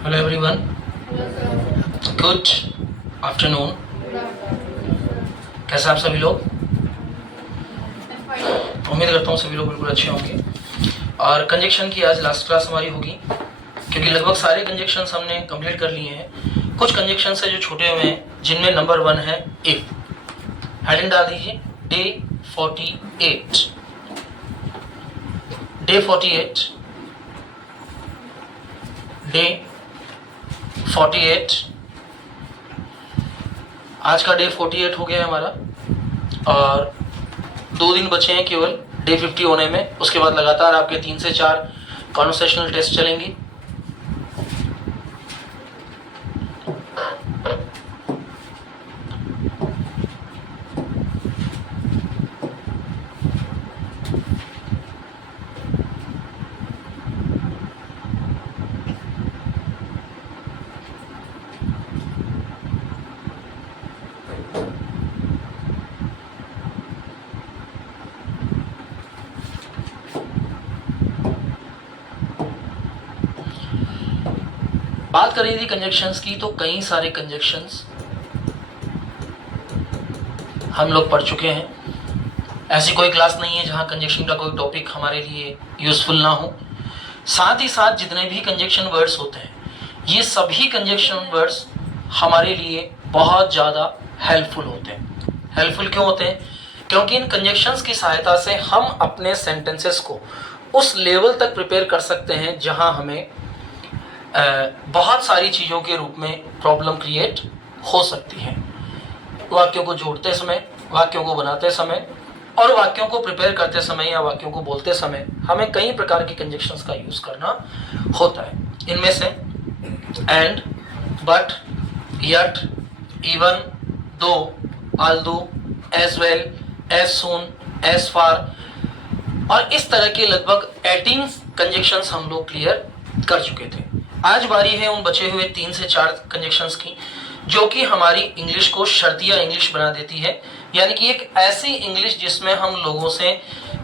Hello everyone, good afternoon. कैसे आप सभी लोग? उम्मीद करता हूँ सभी लोग बिल्कुल अच्छे होंगे। और कंजक्शन की आज लास्ट क्लास हमारी होगी, क्योंकि लगभग सारे कंजक्शंस हमने कंप्लीट कर लिए हैं। कुछ कंजक्शंस है जो छूटे हुए हैं, जिनमें नंबर 1 है इफ। हेडिंग डाल दीजिए डे 48। Day 48, day 48। आज का डे 48 हो गया है हमारा, और 2 दिन बचे हैं केवल डे 50 होने में। उसके बाद लगातार आपके 3 से 4 कॉन्वर्सेशनल टेस्ट चलेंगे। बात करें यदि कंजक्शंस की, तो कई सारे कंजक्शंस हम लोग पढ़ चुके हैं। ऐसी कोई क्लास नहीं है जहां कंजक्शन का कोई टॉपिक हमारे लिए यूजफुल ना हो। साथ ही साथ जितने भी कंजक्शन वर्ड्स होते हैं, ये सभी कंजक्शन वर्ड्स हमारे लिए बहुत ज़्यादा हेल्पफुल होते हैं। हेल्पफुल क्यों होते हैं? क्योंकि इन कंजक्शंस की सहायता से हम अपने सेंटेंसेस को उस लेवल तक प्रिपेयर कर सकते हैं जहां हमें बहुत सारी चीज़ों के रूप में प्रॉब्लम क्रिएट हो सकती है। वाक्यों को जोड़ते समय, वाक्यों को बनाते समय और वाक्यों को प्रिपेयर करते समय या वाक्यों को बोलते समय हमें कई प्रकार के कंजक्शंस का यूज़ करना होता है। इनमें से and, but, yet, even, though, although, as well, as soon, as far और इस तरह के लगभग 18 कंजक्शंस हम लोग क्लियर कर चुके थे। आज बारी है उन बचे हुए 3 से 4 कंजक्शंस की, जो कि हमारी इंग्लिश को शर्तिया इंग्लिश बना देती है। यानी कि एक ऐसी इंग्लिश जिसमें हम लोगों से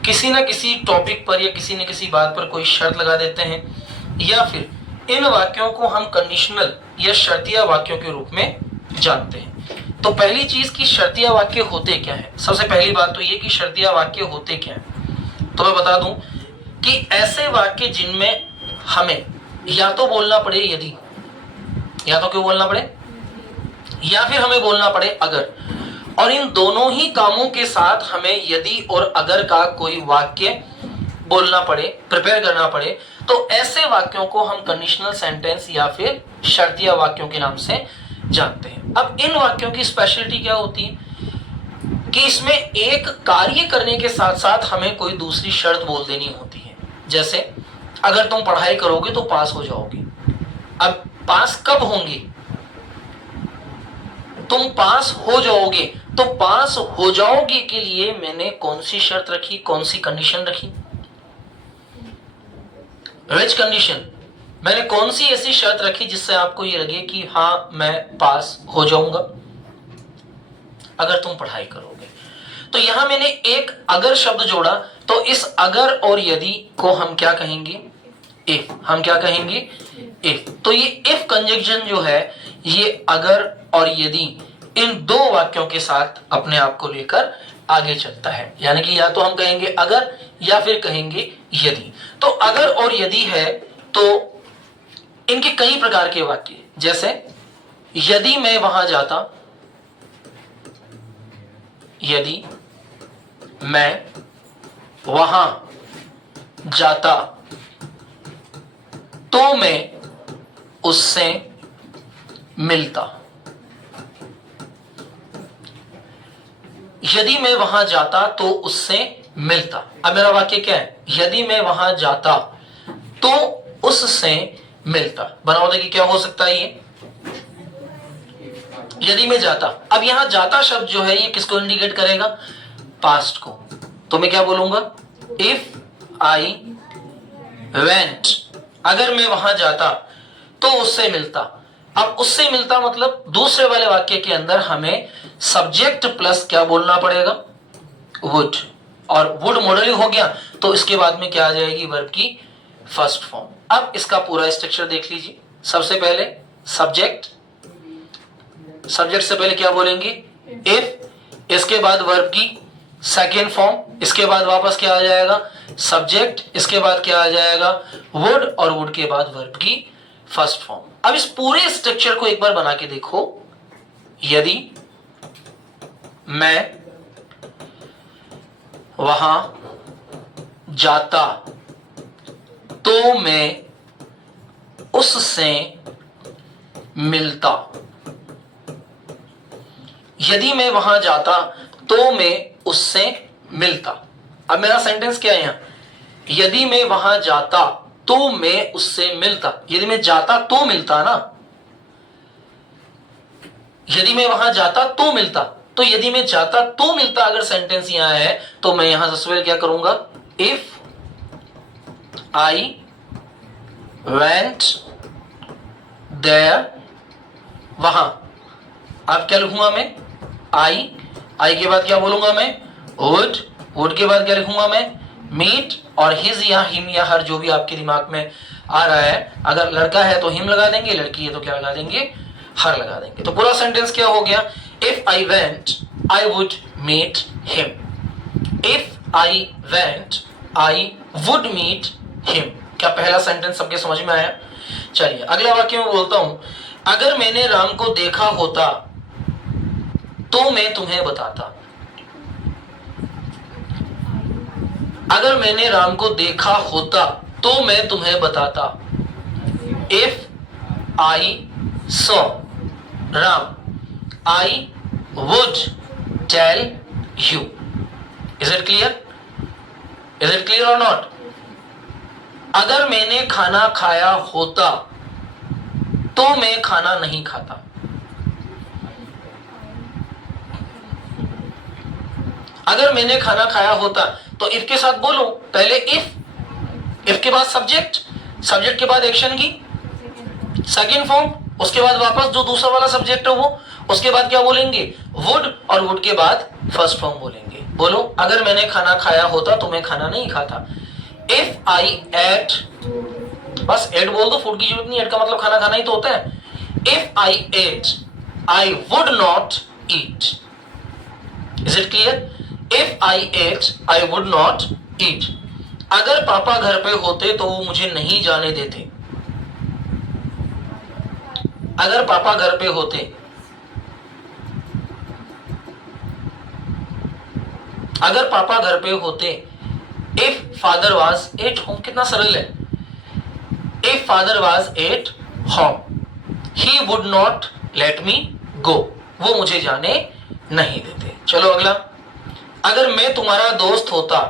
किसी न किसी टॉपिक पर या किसी न किसी बात पर कोई शर्त लगा देते हैं, या फिर इन वाक्यों को हम कंडीशनल या शर्तिया वाक्यों के रूप में जानते हैं। तो पहली चीज कि शर्तिया वाक्य होते क्या है। सबसे पहली बात तो ये कि शर्तिया वाक्य होते क्या है। तो मैं बता दूं कि ऐसे वाक्य जिनमें हमें या तो बोलना पड़े यदि, या तो क्यों बोलना पड़े, या फिर हमें बोलना पड़े अगर, और इन दोनों ही कामों के साथ हमें यदि और अगर का कोई वाक्य बोलना पड़े, प्रिपेयर करना पड़े, तो ऐसे वाक्यों को हम कंडीशनल सेंटेंस या फिर शर्तिया वाक्यों के नाम से जानते हैं। अब इन वाक्यों की स्पेशलिटी क्या होती है कि इसमें एक कार्य करने के साथ साथ हमें कोई दूसरी शर्त बोल देनी होती है। जैसे अगर तुम पढ़ाई करोगे तो पास हो जाओगे। अब पास कब होंगे? तुम पास हो जाओगे। तो पास हो जाओगे के लिए मैंने कौन सी शर्त रखी, कौन सी कंडीशन रखी? Which condition? मैंने कौन सी ऐसी शर्त रखी जिससे आपको ये लगे कि हाँ मैं पास हो जाऊंगा अगर तुम पढ़ाई करोगे। तो यहां मैंने एक अगर शब्द जोड़ा, तो इस अगर और यदि को हम क्या कहेंगे? इफ। हम क्या कहेंगे? इफ। तो ये इफ कंजक्शन जो है, ये अगर और यदि इन दो वाक्यों के साथ अपने आप को लेकर आगे चलता है। यानी कि या तो हम कहेंगे अगर या फिर कहेंगे यदि। तो अगर और यदि है तो इनके कई प्रकार के वाक्य, जैसे यदि मैं वहां जाता, यदि मैं वहां जाता तो मैं उससे मिलता। यदि मैं वहां जाता तो उससे मिलता। अब मेरा वाक्य क्या है? यदि मैं वहां जाता तो उससे मिलता। बनाओ देखिए क्या हो सकता है ये। यदि मैं जाता, अब यहां जाता शब्द जो है ये किसको इंडिकेट करेगा? पास्ट को। तो मैं क्या बोलूंगा? If I went. अगर मैं वहां जाता तो उससे मिलता। अब उससे मिलता मतलब दूसरे वाले वाक्य के अंदर हमें सब्जेक्ट प्लस क्या बोलना पड़ेगा? वुड। और वुड मॉडल हो गया तो इसके बाद में क्या आ जाएगी? वर्ब की फर्स्ट फॉर्म। अब इसका पूरा स्ट्रक्चर देख लीजिए। सबसे पहले सब्जेक्ट, सब्जेक्ट से पहले क्या बोलेंगे, इफ, इसके बाद वर्ब की सेकेंड फॉर्म, इसके बाद वापस क्या आ जाएगा, सब्जेक्ट, इसके बाद क्या आ जाएगा, वुड, और वुड के बाद वर्ब की फर्स्ट फॉर्म। अब इस पूरे स्ट्रक्चर को एक बार बना के देखो। यदि मैं वहां जाता तो मैं उससे मिलता। यदि मैं वहां जाता तो मैं उससे मिलता। अब मेरा सेंटेंस क्या है यहां, यदि मैं वहां जाता तो मैं उससे मिलता। यदि मैं जाता तो मिलता ना, यदि मैं वहां जाता तो मिलता, तो यदि मैं जाता तो मिलता अगर सेंटेंस यहां है तो मैं यहां सबसे पहले क्या करूंगा, इफ आई वेंट देयर, वहां। अब क्या लिखूंगा मैं, आई, आई के बाद क्या बोलूंगा मैं, वुड, वुड के बाद क्या लिखूंगा मैं, मीट, और हिज या हिम या हर, जो भी आपके दिमाग में आ रहा है। अगर लड़का है तो हिम लगा देंगे, लड़की है तो क्या लगा देंगे, हर लगा देंगे। तो पूरा सेंटेंस क्या हो गया, if I went I would meet him. If I went I would meet him. क्या पहला सेंटेंस सबके समझ में आया? चलिए अगला वाक्य में बोलता हूं, अगर मैंने राम को देखा होता तो मैं तुम्हें बताता। अगर मैंने राम को देखा होता तो मैं तुम्हें बताता। If I saw Ram I would tell you. Is it clear? Is it clear और नॉट? अगर मैंने खाना खाया होता तो मैं खाना नहीं खाता। अगर मैंने खाना खाया होता तो इफ के साथ बोलो, पहले इफ, इफ के बाद सब्जेक्ट, सब्जेक्ट के बाद एक्शन की सेकंड फॉर्म, उसके बाद वापस जो दूसरा वाला सब्जेक्ट है वो, उसके बाद क्या बोलेंगे, वुड, और वुड के बाद फर्स्ट फॉर्म बोलेंगे। बोलो, अगर मैंने खाना खाया होता तो मैं खाना नहीं खाता। इफ आई एट, बस एट बोल दो, फूड की जरूरत नहीं, एट का मतलब खाना खाना ही तो होता है। If I ate I would not eat. Is it clear? If I ate I would not eat. अगर पापा घर पे होते तो वो मुझे नहीं जाने देते। अगर पापा घर पे होते, अगर पापा घर पे होते। If father was at home, कितना सरल है। If father was at home he would not let me go, वो मुझे जाने नहीं देते। चलो अगला, अगर मैं तुम्हारा दोस्त होता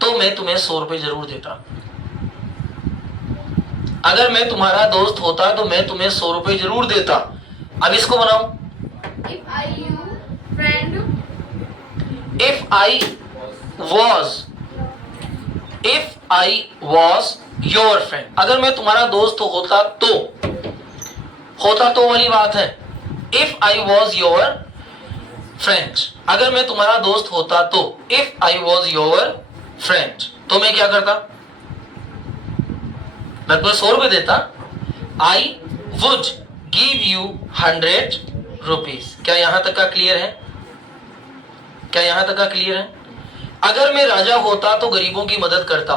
तो मैं तुम्हें 100 रुपए जरूर देता। अगर मैं तुम्हारा दोस्त होता तो मैं तुम्हें 100 रुपए जरूर देता। अब इसको बनाओ, if I you friend, if I was, if I was your friend. अगर मैं तुम्हारा दोस्त होता तो, होता तो वाली बात है। If I was your friend, अगर मैं तुम्हारा दोस्त होता तो, if I was your friend, तो मैं क्या करता, मैं तुम्हें 100 रुपए देता। I would give you 100 rupees. क्या यहां तक का क्लियर है? क्या यहां तक का क्लियर है? अगर मैं राजा होता तो गरीबों की मदद करता।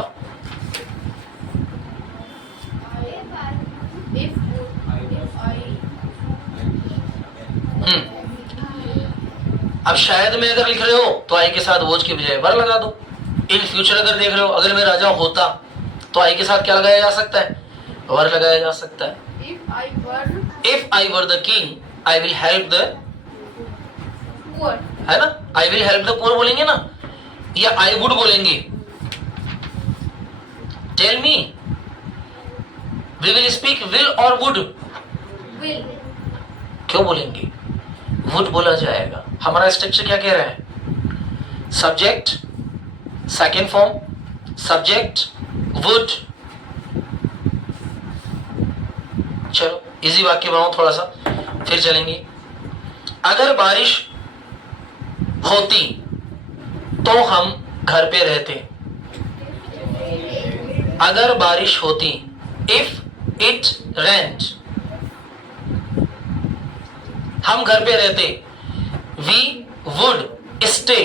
अब शायद में अगर लिख रहे हो तो आई के साथ वॉज के बजाय वर लगा दो। इन फ्यूचर अगर देख रहे हो, अगर मैं राजा होता तो आई के साथ क्या लगाया जा सकता है, वर लगाया जा सकता है। If I were the king I will help the poor, है ना, I will help the poor बोलेंगे ना, या आई वुड बोलेंगे। Tell me, we will speak will और वुड? विल। क्यों बोलेंगे? वुड बोला जाएगा। हमारा स्ट्रक्चर क्या कह रहा है, subject second form, subject would. चलो इजी वाक्य बनाओ थोड़ा सा, फिर चलेंगे। अगर बारिश होती तो हम घर पे रहते। अगर बारिश होती, इफ इट रेंट, हम घर पे रहते, we would stay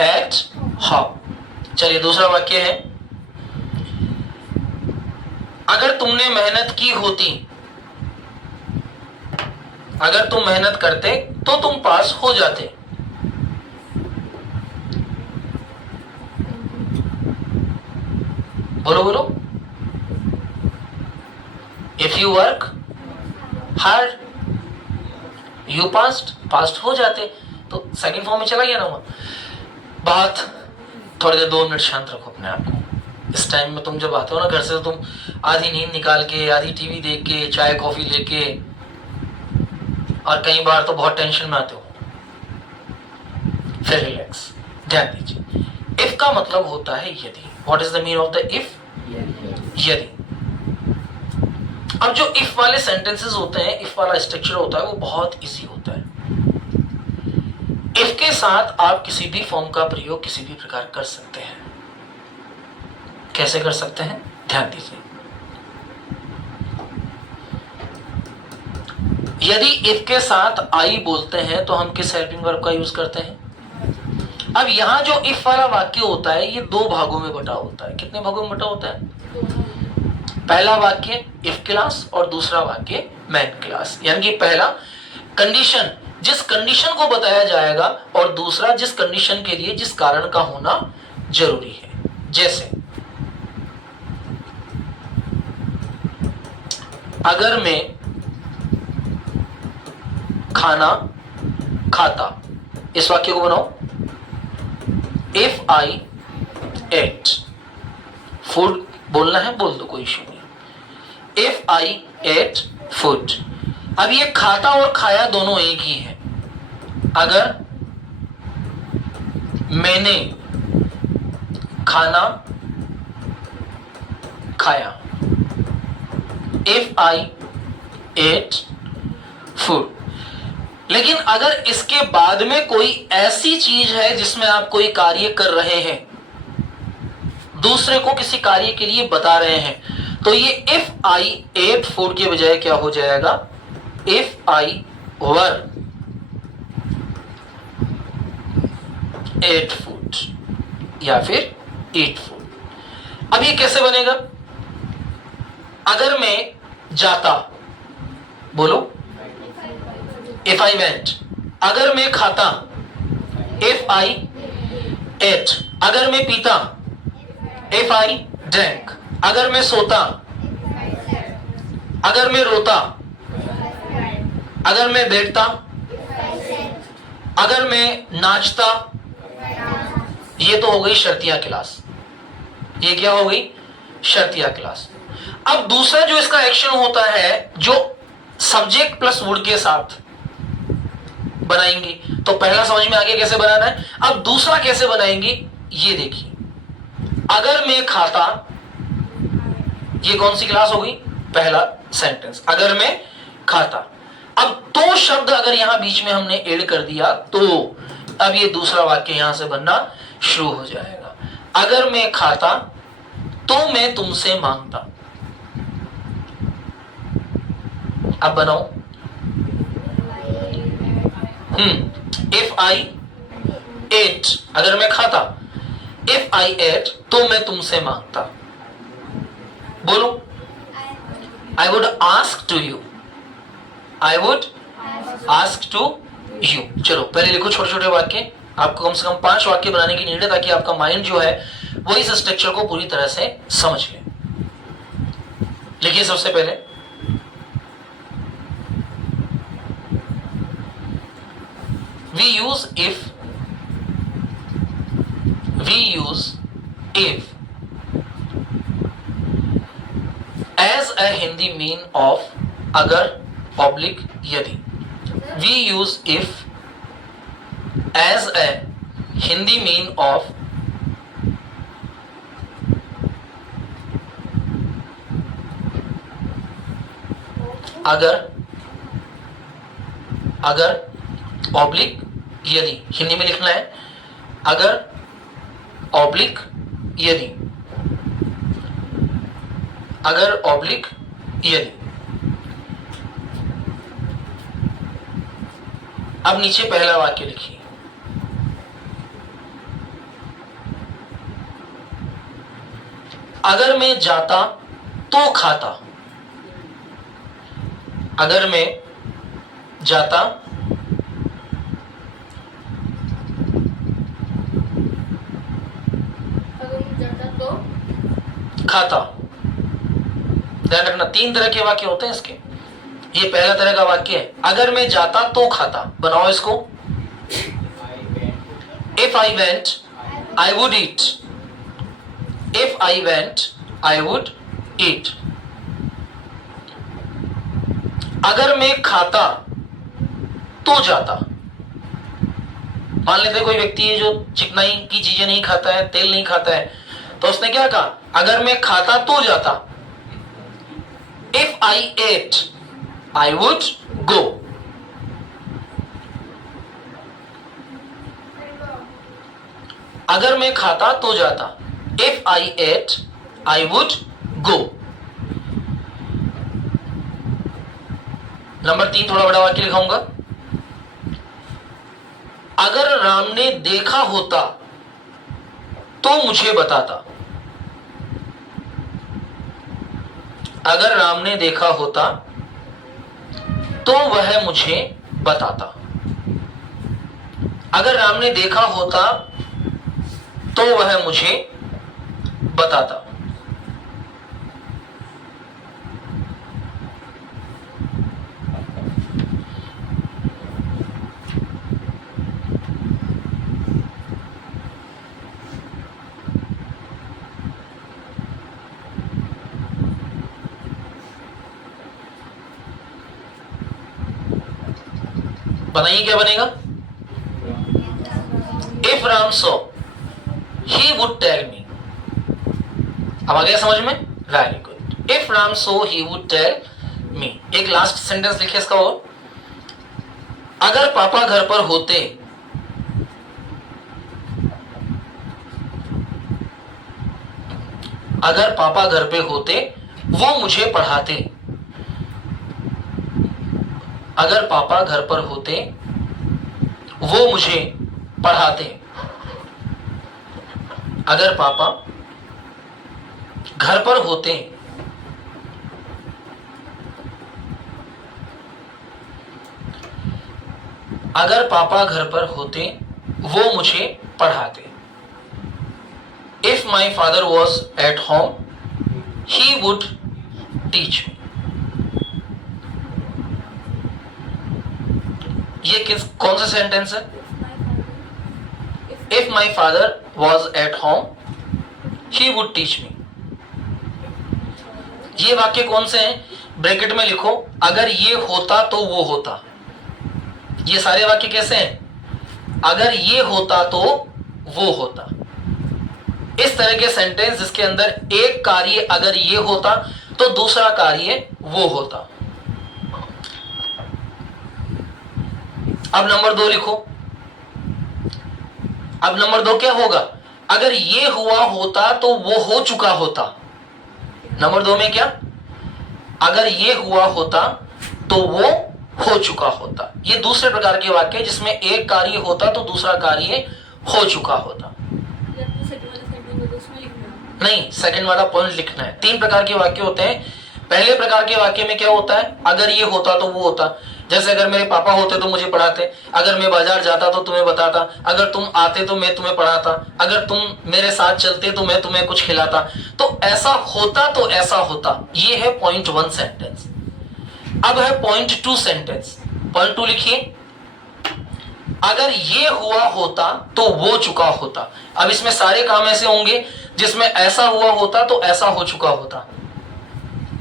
at home. चलिए दूसरा वाक्य है, अगर तुमने मेहनत की होती, अगर तुम मेहनत करते तो तुम पास हो जाते। बोलो बोलो, if you work hard you past हो जाते। तो सेकंड फॉर्म में चला गया ना हुआ बात। थोड़ी देर 2 मिनट शांत रखो अपने आप को। इस टाइम में तुम जब आते हो ना घर से, तो तुम आधी नींद निकाल के, आधी टीवी देख के, चाय कॉफी लेके, और कई बार तो बहुत टेंशन में आते हो। फिर रिलैक्स, ध्यान दीजिए। इफ का मतलब होता है यदि। What is the meaning of the if? यदि। अब जो इफ वाले सेंटेंसेस होते हैं, इफ वाला स्ट्रक्चर होता है, वो बहुत इजी होता है। इफ के साथ आप किसी भी फॉर्म का प्रयोग किसी भी प्रकार कर सकते हैं। कैसे कर सकते हैं, ध्यान दीजिए। यदि इफ के साथ आई बोलते हैं तो हम किस हेल्पिंग वर्ब का यूज करते हैं? अब यहां जो इफ वाला वाक्य होता है, ये 2 भागों में बटा होता है। कितने भागों में बटा होता है? पहला वाक्य इफ क्लास और दूसरा वाक्य मैन क्लास। यानी कि पहला कंडीशन, जिस कंडीशन को बताया जाएगा, और दूसरा जिस कंडीशन के लिए जिस कारण का होना जरूरी है। जैसे अगर मैं खाना खाता, इस वाक्य को बनाओ, इफ आई एट फूड। बोलना है बोल दो, कोई इशू नहीं। If I ate food. अब ये खाता और खाया दोनों एक ही है। अगर मैंने खाना खाया, इफ आई एट फूड। लेकिन अगर इसके बाद में कोई ऐसी चीज है जिसमें आप कोई कार्य कर रहे हैं, दूसरे को किसी कार्य के लिए बता रहे हैं, तो ये इफ आई एट फूड के बजाय क्या हो जाएगा? If I were at food, या फिर ईट फूड। अब ये कैसे बनेगा? अगर मैं जाता, बोलो, इफ आई वेंट। अगर मैं खाता, इफ आई एट। अगर मैं पीता, इफ आई ड्रैंक। अगर मैं सोता, अगर मैं रोता, अगर मैं बैठता, अगर मैं नाचता। ये तो हो गई शर्तिया क्लास। ये क्या हो गई? शर्तिया क्लास। अब दूसरा जो इसका एक्शन होता है, जो सब्जेक्ट प्लस वुड के साथ बनाएंगे, तो पहला समझ में आ गया कैसे बनाना है। अब दूसरा कैसे बनाएंगे, ये देखिए। अगर मैं खाता, ये कौन सी क्लास हो गई? पहला सेंटेंस, अगर मैं खाता। अब तो शब्द अगर यहां बीच में हमने ऐड कर दिया, तो अब ये दूसरा वाक्य यहां से बनना शुरू हो जाएगा। अगर मैं खाता तो मैं तुमसे मांगता। अब बनाओ, इफ आई एट, अगर मैं खाता, इफ आई एट तो मैं तुमसे मांगता। बोलो, I would ask to you, I would ask to you. चलो पहले लिखो छोटे छोटे वाक्य। आपको कम से कम 5 वाक्य बनाने की नीड है, ताकि आपका माइंड जो है वो इस स्ट्रक्चर को पूरी तरह से समझ ले। लिखिए सबसे पहले, we use if as a Hindi mean of agar oblique yadi. We use if as a Hindi mean of अगर ऑब्लिक यदि। हिंदी में लिखना है अगर ऑब्लिक यदि, अगर ऑब्लिक यदि। अब नीचे पहला वाक्य लिखिए, अगर मैं जाता तो खाता। अगर मैं जाता तो खाता। ध्यान रखना, 3 तरह के वाक्य होते हैं इसके। ये पहला तरह का वाक्य है, अगर मैं जाता तो खाता। बनाओ इसको, if I went I would eat. If I went I would eat. अगर मैं खाता तो जाता। मान लेते हैं कोई व्यक्ति है जो चिकनाई की चीजें नहीं खाता है, तेल नहीं खाता है, तो उसने क्या कहा, अगर मैं खाता तो जाता। If I ate I would go. अगर मैं खाता तो जाता, if I ate I would go. Number 3 थोड़ा बड़ा वाक्य लिखाऊंगा, अगर राम ने देखा होता तो मुझे बताता। अगर राम ने देखा होता तो वह मुझे बताता। अगर राम ने देखा होता तो वह मुझे बताता। बनाइए, क्या बनेगा, if Ram saw he would tell me. अब आ गया समझ में, very good. If Ram saw he would tell me. एक लास्ट सेंटेंस लिखे इसका, और अगर पापा घर पर होते अगर पापा घर पे होते वो मुझे पढ़ाते। अगर पापा घर पर होते वो मुझे पढ़ाते। अगर पापा घर पर होते अगर पापा घर पर होते वो मुझे पढ़ाते। If my father was at home he would teach me. ये कौन सा सेंटेंस है, if my father was at home he would teach me. ये वाक्य कौन से हैं, ब्रैकेट में लिखो, अगर ये होता तो वो होता। ये सारे वाक्य कैसे हैं, अगर ये होता तो वो होता। इस तरह के सेंटेंस जिसके अंदर एक कार्य अगर ये होता तो दूसरा कार्य वो होता। अब नंबर 2 लिखो। अब नंबर 2 क्या होगा, अगर ये हुआ होता तो वो हो चुका होता। नंबर 2 में क्या, अगर ये हुआ होता तो वो हो चुका होता। ये दूसरे प्रकार के वाक्य जिसमें एक कार्य होता तो दूसरा कार्य हो चुका होता। नहीं, सेकंड वाला पॉइंट लिखना है। 3 प्रकार के वाक्य होते हैं। पहले प्रकार के वाक्य में क्या होता है, अगर ये होता तो वो होता। जैसे अगर मेरे पापा होते तो मुझे पढ़ाते, अगर मैं बाजार जाता तो तुम्हें बताता, अगर तुम आते तो मैं तुम्हें पढ़ाता, अगर तुम मेरे साथ चलते तो मैं तुम्हें कुछ खिलाता। तो ऐसा होता तो ऐसा होता। ये है पॉइंट 1 सेंटेंस। अब है पॉइंट 2 सेंटेंस। पॉइंट 2 लिखिए, अगर ये हुआ होता तो वो चुका होता। अब इसमें सारे काम ऐसे होंगे जिसमें ऐसा हुआ होता तो ऐसा हो चुका होता।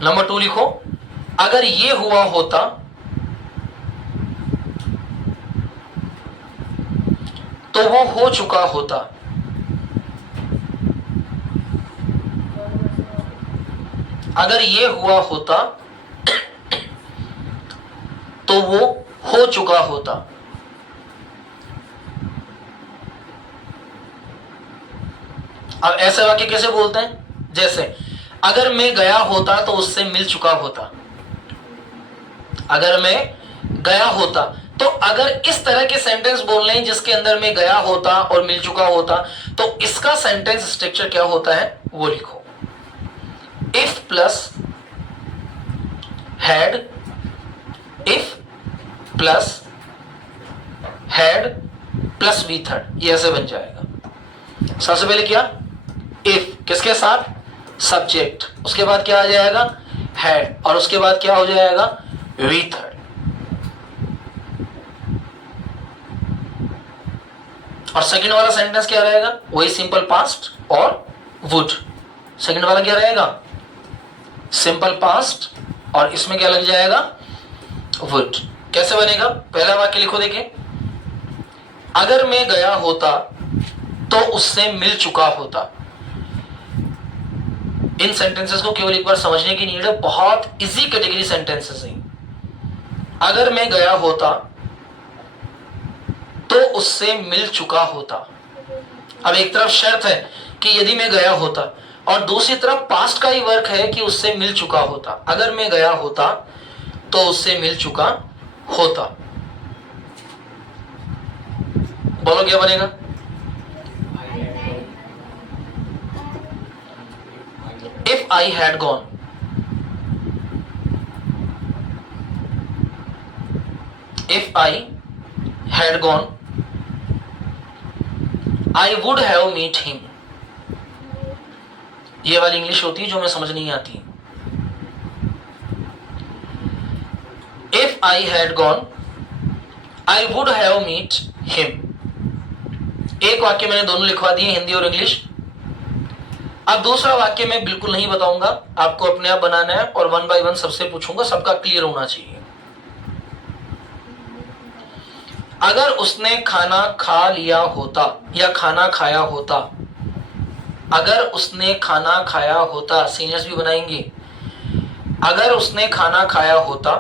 नंबर 2 लिखो, अगर ये हुआ होता तो वो हो चुका होता। अगर ये हुआ होता तो वो हो चुका होता। अब ऐसे वाक्य कैसे बोलते हैं, जैसे अगर मैं गया होता तो उससे मिल चुका होता। अगर मैं गया होता, तो अगर इस तरह के सेंटेंस बोलने हैं जिसके अंदर में गया होता और मिल चुका होता, तो इसका सेंटेंस स्ट्रक्चर क्या होता है वो लिखो। If plus had, if plus had plus V third, ये ऐसे बन जाएगा। सबसे पहले क्या, इफ किसके साथ, सब्जेक्ट, उसके बाद क्या आ जाएगा, हैड, और उसके बाद क्या हो जाएगा, वी थर्ड। और सेकंड वाला सेंटेंस क्या रहेगा, वही सिंपल पास्ट और वुड। सेकंड वाला क्या रहेगा, सिंपल पास्ट, और इसमें क्या लग जाएगा, वुड। कैसे बनेगा, पहला वाक्य लिखो, देखिए, अगर मैं गया होता तो उससे मिल चुका होता। इन सेंटेंसेस को केवल एक बार समझने की नीड है, बहुत इजी कैटेगरी सेंटेंसेस हैं। अगर मैं गया होता तो उससे मिल चुका होता। अब एक तरफ शर्त है कि यदि मैं गया होता, और दूसरी तरफ पास्ट का ही वर्क है कि उससे मिल चुका होता। अगर मैं गया होता तो उससे मिल चुका होता। बोलो क्या बनेगा, if I had gone, if I had gone I would have meet him. ये वाली इंग्लिश होती है जो मैं समझ नहीं आती। If I had gone I would have meet him. एक वाक्य मैंने दोनों लिखवा दिए, हिंदी और इंग्लिश। अब दूसरा वाक्य मैं बिल्कुल नहीं बताऊंगा, आपको अपने आप बनाना है, और वन बाय वन सबसे पूछूंगा, सबका क्लियर होना चाहिए। अगर उसने खाना खा लिया होता या खाना खाया होता, अगर उसने खाना खाया होता, सीनियर्स भी बनाएंगे, अगर उसने खाना खाया होता,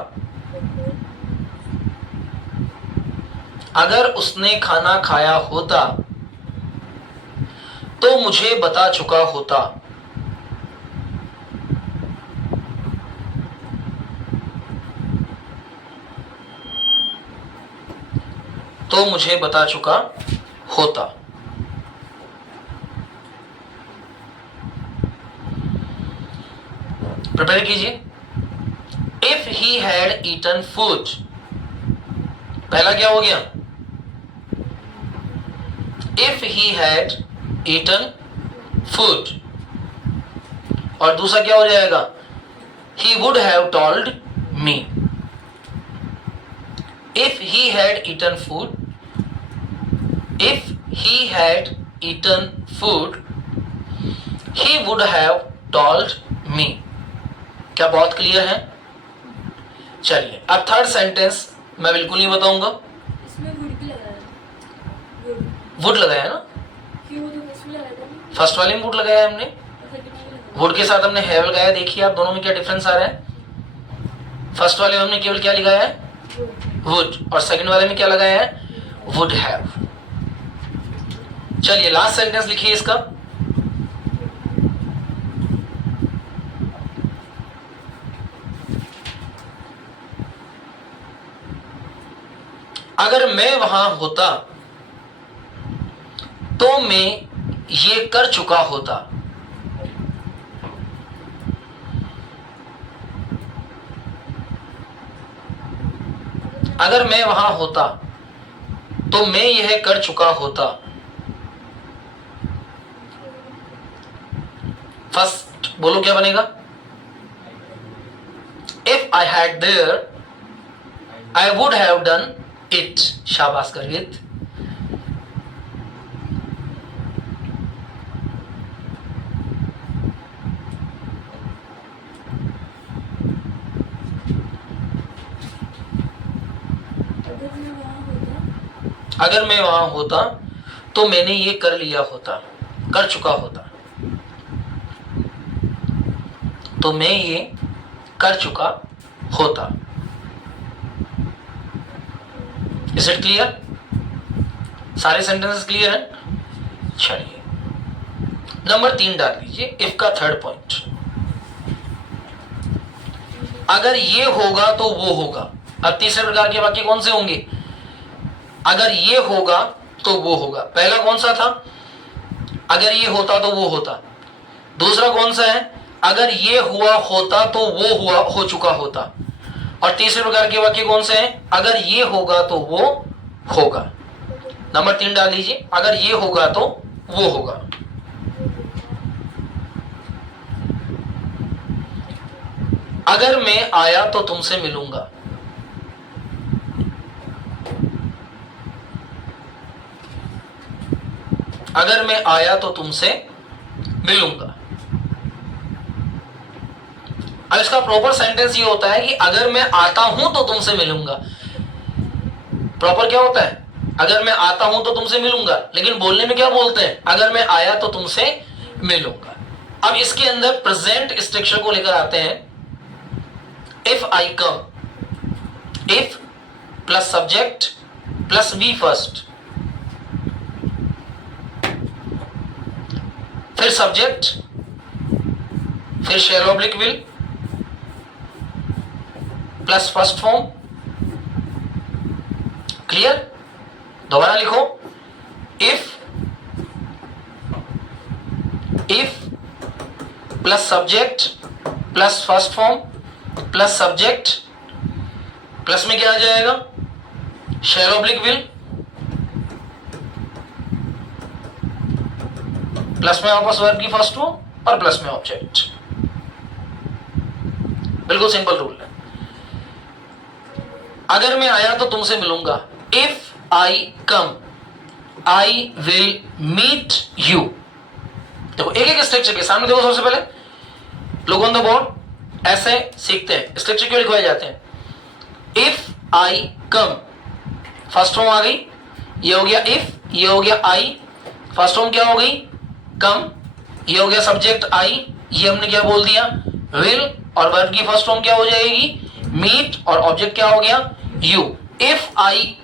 अगर उसने खाना खाया होता तो मुझे बता चुका होता। तो मुझे बता चुका होता। प्रिपेयर कीजिए। If he had eaten food, पहला क्या हो गया, if he had eaten food, और दूसरा क्या हो जाएगा, he would have told me. If he had eaten food, if he had eaten food he would have told me। क्या बहुत क्लियर है? चलिए अब थर्ड सेंटेंस मैं बिल्कुल नहीं बताऊंगा। इसमें वुड भी लगाया है, वुड लगाया है ना, क्यों तो इसमें लगाया था, फर्स्ट वाले में वुड लगाया है हमने, वुड के साथ हमने हैव लगाया। देखिए आप दोनों में क्या डिफरेंस आ रहा है। फर्स्ट वाले में हमने केवल क्या लगाया है, वुड, और सेकंड वाले में क्या लगाया है, वुड हैव। चलिए लास्ट सेंटेंस लिखिए इसका। अगर मैं वहां होता तो मैं ये कर चुका होता। अगर मैं वहां होता तो मैं यह कर चुका होता। फर्स्ट बोलो क्या बनेगा, if I had there I would have done it. शाबाश करवित। अगर मैं वहां होता तो मैंने ये कर लिया होता, कर चुका होता। तो मैं ये कर चुका होता। Is it clear? सारे सेंटेंसेस क्लियर हैं? चलिए नंबर 3 डाल दीजिए, इफ का थर्ड पॉइंट। अगर ये होगा तो वो होगा। अब तीसरे प्रकार के वाक्य कौन से होंगे, अगर ये होगा तो वो होगा। पहला कौन सा था? अगर ये होता तो वो होता। दूसरा कौन सा है? अगर ये हुआ होता तो वो हुआ हो चुका होता। और तीसरे प्रकार के वाक्य कौन से हैं? अगर ये होगा तो वो होगा। नंबर 3 डाल दीजिए, अगर ये होगा तो वो होगा। अगर मैं आया तो तुमसे मिलूंगा। अगर मैं आया तो तुमसे मिलूंगा। अब इसका प्रॉपर सेंटेंस ये होता है कि अगर मैं आता हूं तो तुमसे मिलूंगा। प्रॉपर क्या होता है? अगर मैं आता हूं तो तुमसे मिलूंगा, लेकिन बोलने में क्या बोलते हैं? अगर मैं आया तो तुमसे मिलूंगा। अब इसके अंदर प्रेजेंट स्ट्रक्चर को लेकर आते हैं। If I come, if plus subject plus V first, फिर सब्जेक्ट, फिर shall oblique will plus first form. Clear? दोबारा लिखो, if plus subject plus first form plus subject, plus में क्या आ जाएगा? शैल ऑब्लिक विल, प्लस में वापस वर्ब की फर्स्ट फॉर्म और प्लस में ऑब्जेक्ट। बिल्कुल सिंपल रूल है। अगर मैं आया तो तुमसे मिलूंगा। If I come I will meet you. देखो एक एक स्ट्रक्चर के सामने देखो। सबसे पहले लोग ऑन द बोर्ड ऐसे सीखते हैं। स्ट्रक्चर क्यों लिखवाए जाते हैं? If I come, first form आ गई, ये हो गया इफ, ये हो गया आई, फर्स्ट फॉर्म क्या हो गई? कम, ये हो गया सब्जेक्ट आई, ये हमने क्या बोल दिया? विल, और वर्ब की फर्स्ट फॉर्म क्या हो जाएगी? मीट, और ऑब्जेक्ट क्या हो गया? You. If I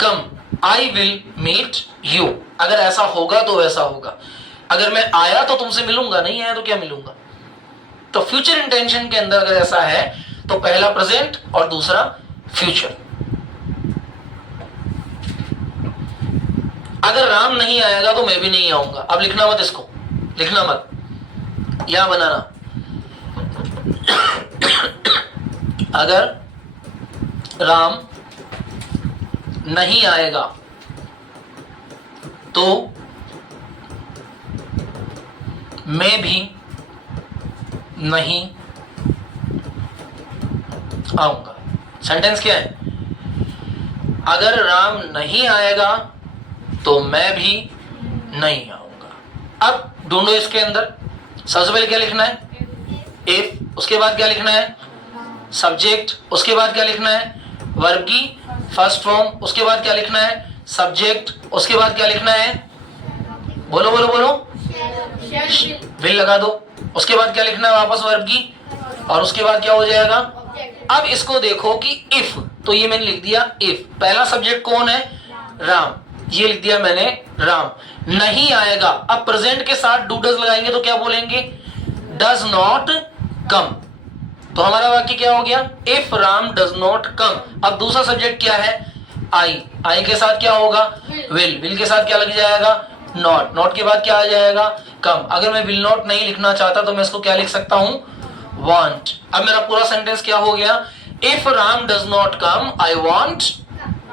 come I will meet you. अगर ऐसा होगा तो वैसा होगा। अगर मैं आया तो तुमसे मिलूंगा, नहीं आया तो क्या मिलूंगा? तो फ्यूचर इंटेंशन के अंदर अगर ऐसा है तो पहला प्रेजेंट और दूसरा फ्यूचर। अगर राम नहीं आएगा तो मैं भी नहीं आऊंगा। अब लिखना मत, इसको लिखना मत, यहां बनाना। अगर राम नहीं आएगा तो मैं भी नहीं आऊंगा। सेंटेंस क्या है? अगर राम नहीं आएगा तो मैं भी नहीं आऊंगा। अब ढूंढो इसके अंदर। सबसे पहले क्या लिखना है? इफ, उसके बाद क्या लिखना है? सब्जेक्ट, उसके बाद क्या लिखना है? वर्ब की फर्स्ट फॉर्म, उसके बाद क्या लिखना है? सब्जेक्ट, उसके बाद क्या लिखना है? बोलो बोलो बोलो। विल लगा दो। उसके बाद क्या लिखना है? वापस वर्ब की, और उसके बाद क्या हो जाएगा? अब इसको देखो कि इफ, तो ये मैंने लिख दिया इफ। पहला सब्जेक्ट कौन है? राम, ये लिख दिया मैंने राम। नहीं आएगा, अब प्रेजेंट के साथ डू डज लगाएंगे तो क्या बोलेंगे? Does not come. तो हमारा वाक्य क्या हो गया? If Ram does not come. अब दूसरा सब्जेक्ट क्या है? आई, आई के साथ क्या होगा? विल, विल के साथ क्या लग जाएगा? नॉट, नॉट के बाद क्या आ जाएगा? कम। अगर मैं विल नॉट नहीं लिखना चाहता तो मैं इसको क्या लिख सकता हूं? वांट। अब मेरा पूरा सेंटेंस क्या हो गया? If Ram does not come I want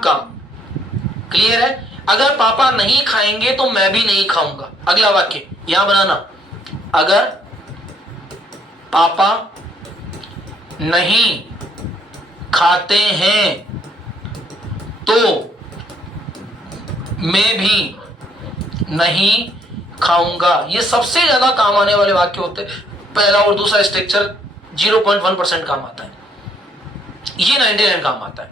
come. Clear है? अगर पापा नहीं खाएंगे तो मैं भी नहीं खाऊंगा। अगला वाक्य यहां बनाना। अगर पापा नहीं खाते हैं तो मैं भी नहीं खाऊंगा। ये सबसे ज्यादा काम आने वाले वाक्य होते हैं। पहला और दूसरा स्ट्रक्चर 0.1% काम आता है, ये 99 काम आता है।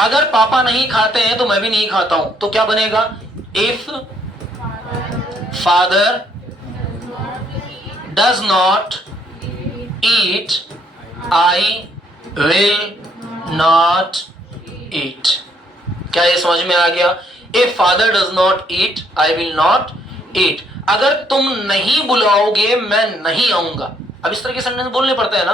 अगर पापा नहीं खाते हैं तो मैं भी नहीं खाता हूं, तो क्या बनेगा? If father does not eat I will not eat. क्या ये समझ में आ गया? If father does not eat I will not eat. अगर तुम नहीं बुलाओगे मैं नहीं आऊंगा। अब इस तरह के सेंटेंस बोलने पड़ते हैं ना।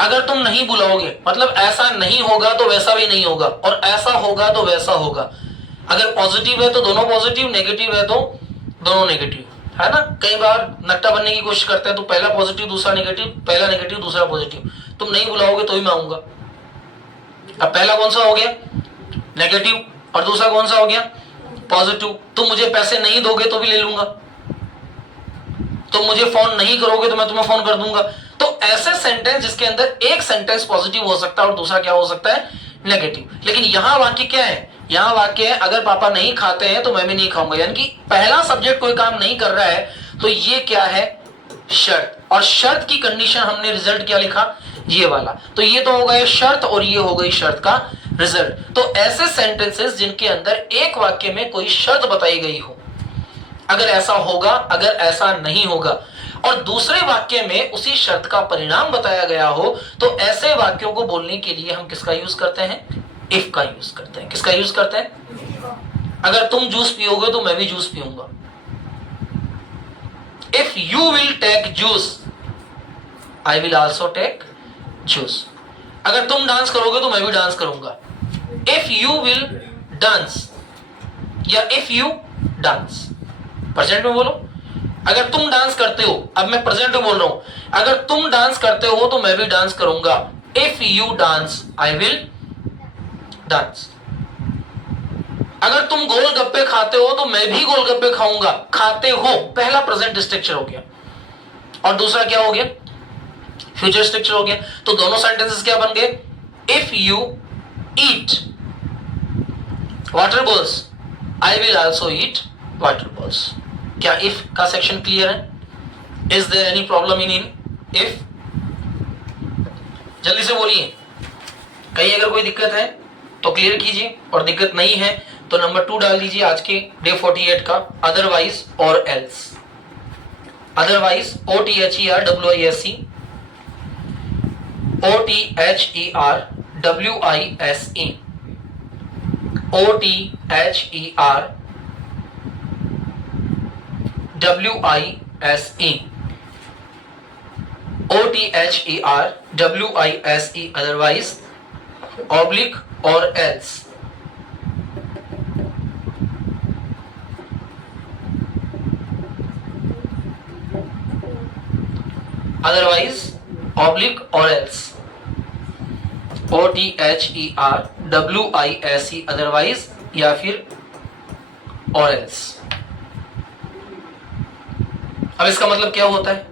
अगर तुम नहीं बुलाओगे मतलब ऐसा नहीं होगा तो वैसा भी नहीं होगा, और ऐसा होगा तो वैसा होगा। अगर पॉजिटिव है तो दोनों पॉजिटिव, नेगेटिव है तो दोनों नेगेटिव, है ना। कई बार नक्टा बनने की कोशिश करते हैं तो पहला पॉजिटिव दूसरा नेगेटिव, पहला नेगेटिव दूसरा पॉजिटिव। तुम नहीं बुलाओगे तो ही मैं आऊंगा। अब पहला कौन सा हो गया? नेगेटिव, और दूसरा कौन सा हो गया? पॉजिटिव। तुम मुझे पैसे नहीं दोगे तो भी ले लूंगा, तुम मुझे फोन नहीं करोगे तो मैं तुम्हें फोन कर दूंगा। तो ऐसे सेंटेंस जिसके अंदर एक सेंटेंस पॉजिटिव हो सकता है और दूसरा क्या हो सकता है? नेगेटिव। लेकिन यहां वाक्य क्या है? यहां वाक्य है अगर पापा नहीं खाते हैं तो मैं भी नहीं खाऊंगा, यानी कि पहला सब्जेक्ट कोई काम नहीं कर रहा है तो ये क्या है? शर्त। और शर्त की कंडीशन हमने रिजल्ट क्या लिखा? ये वाला। तो ये तो हो गया शर्त और ये हो गई शर्त का रिजल्ट। तो ऐसे सेंटेंसेस जिनके अंदर एक वाक्य में कोई शर्त बताई गई हो, अगर ऐसा होगा, अगर ऐसा नहीं होगा, और दूसरे वाक्य में उसी शर्त का परिणाम बताया गया हो, तो ऐसे वाक्यों को बोलने के लिए हम किसका यूज करते हैं? इफ का यूज करते हैं। किसका यूज करते हैं? अगर तुम जूस पियोगे तो मैं भी जूस पीऊंगा। If you will take juice I will also take juice. अगर तुम डांस करोगे तो मैं भी डांस करूंगा। इफ यू विल डांस या इफ यू डांस, प्रेजेंट में बोलो। अगर तुम डांस करते हो, अब मैं प्रेजेंट में बोल रहा हूं, अगर तुम डांस करते हो तो मैं भी डांस करूंगा। If you dance I will dance. अगर तुम गोलगप्पे खाते हो तो मैं भी गोलगप्पे खाऊंगा। खाते हो पहला प्रेजेंट स्ट्रक्चर हो गया, और दूसरा क्या हो गया? फ्यूचर स्ट्रक्चर हो गया। तो दोनों सेंटेंसेस क्या बन गए? If you eat water balls I will also eat water balls. क्या इफ का सेक्शन क्लियर है? Is there any problem in if? जल्दी से बोलिए, कहीं अगर कोई दिक्कत है तो क्लियर कीजिए, और दिक्कत नहीं है तो नंबर 2 डाल दीजिए आज के डे 48 का, अदरवाइज और else. Otherwise OTHERWISE, OTHERWISE, OTHERWISE, otherwise, oblique और एल्स। अदरवाइज, ऑब्लिक और एल्स। OTHERWISE, अदरवाइज या फिर और एल्स। अब इसका मतलब क्या होता है?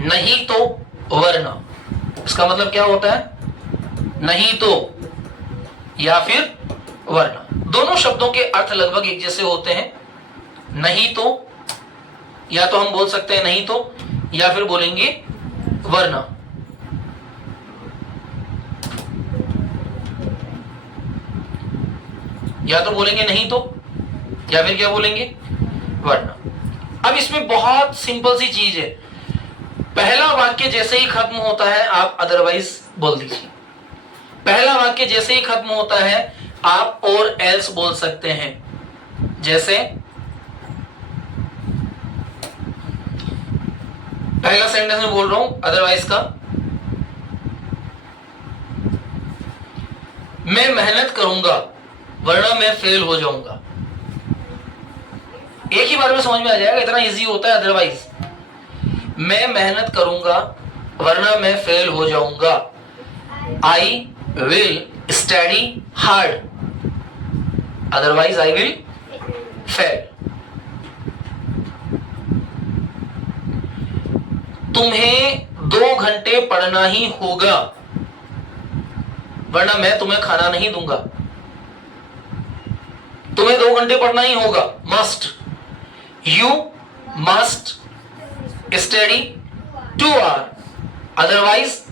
नहीं तो वरना। इसका मतलब क्या होता है? नहीं तो या फिर वरना। दोनों शब्दों के अर्थ लगभग एक जैसे होते हैं। नहीं तो, या तो हम बोल सकते हैं नहीं तो, या फिर बोलेंगे वरना। या तो बोलेंगे नहीं तो, या फिर क्या बोलेंगे? वरना। अब इसमें बहुत सिंपल सी चीज है। पहला वाक्य जैसे ही खत्म होता है आप अदरवाइज बोल दीजिए। पहला वाक्य जैसे ही खत्म होता है आप और एल्स बोल सकते हैं। जैसे पहला सेंटेंस में बोल रहा हूं अदरवाइज का, मैं मेहनत करूंगा वरना मैं फेल हो जाऊंगा। एक ही बार में समझ में आ जाएगा, इतना इजी होता है अदरवाइज। मैं मेहनत करूंगा वरना मैं फेल हो जाऊंगा। I will study hard otherwise I will fail. तुम्हें 2 घंटे पढ़ना ही होगा वरना मैं तुम्हें खाना नहीं दूंगा। तुम्हें 2 घंटे पढ़ना ही होगा, must. You must study 2 hours, otherwise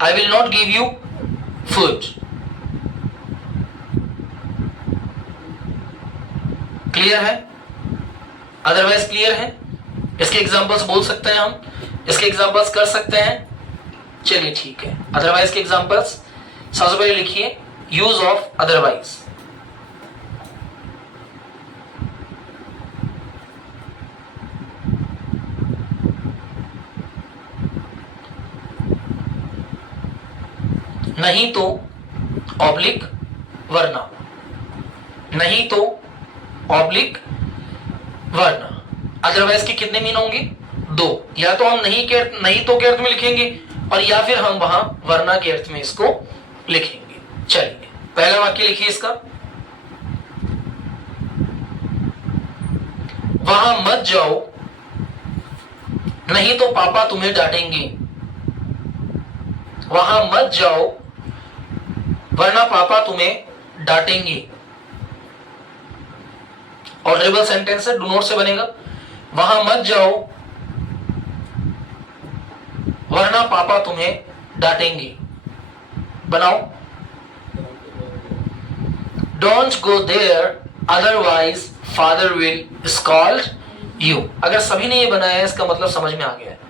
I will not give you food. Clear है? अदरवाइज क्लियर है? इसके एग्जांपल्स बोल सकते हैं हम, इसके एग्जांपल्स कर सकते हैं। चलिए ठीक है, अदरवाइज के एग्जांपल्स सबसे पहले लिखिए, यूज ऑफ अदरवाइज। नहीं तो ऑब्लिक वरना, नहीं तो ऑब्लिक वरना। अदरवाइज के कितने मीन होंगे? दो। या तो हम नहीं तो के अर्थ में लिखेंगे और या फिर हम वहां वरना के अर्थ में इसको लिखेंगे। चलिए पहला वाक्य लिखिए इसका। वहां मत जाओ नहीं तो पापा तुम्हें डांटेंगे। वहां मत जाओ वरना पापा तुम्हें डांटेंगे। ऑर्डरेबल सेंटेंस है, डू नॉट से बनेगा। वहां मत जाओ वरना पापा तुम्हें डांटेंगे। बनाओ। Don't go there otherwise father will scold you. अगर सभी ने ये बनाया है इसका मतलब समझ में आ गया है।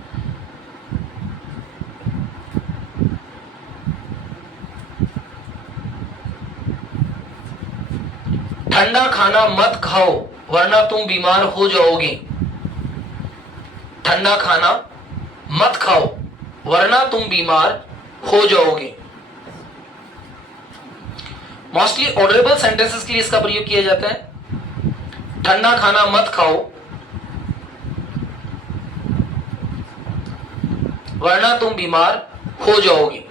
ठंडा खाना मत खाओ वरना तुम बीमार हो जाओगे। ठंडा खाना मत खाओ वरना तुम बीमार हो जाओगे। मोस्टली ऑर्डरेबल सेंटेंसेस के लिए इसका प्रयोग किया जाता है। ठंडा खाना मत खाओ वरना तुम बीमार हो जाओगे।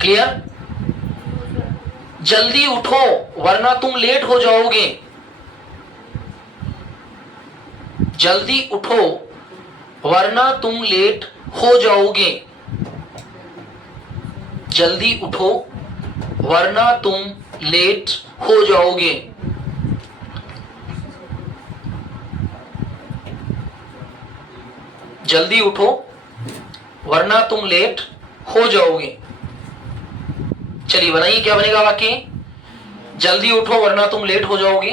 क्लियर? जल्दी उठो वरना तुम लेट हो जाओगे। जल्दी उठो वरना तुम लेट हो जाओगे। जल्दी उठो वरना तुम लेट हो जाओगे। जल्दी उठो वरना तुम लेट हो जाओगे। चलिए बनाइए, क्या बनेगा वाक्य? जल्दी उठो वरना तुम लेट हो जाओगे।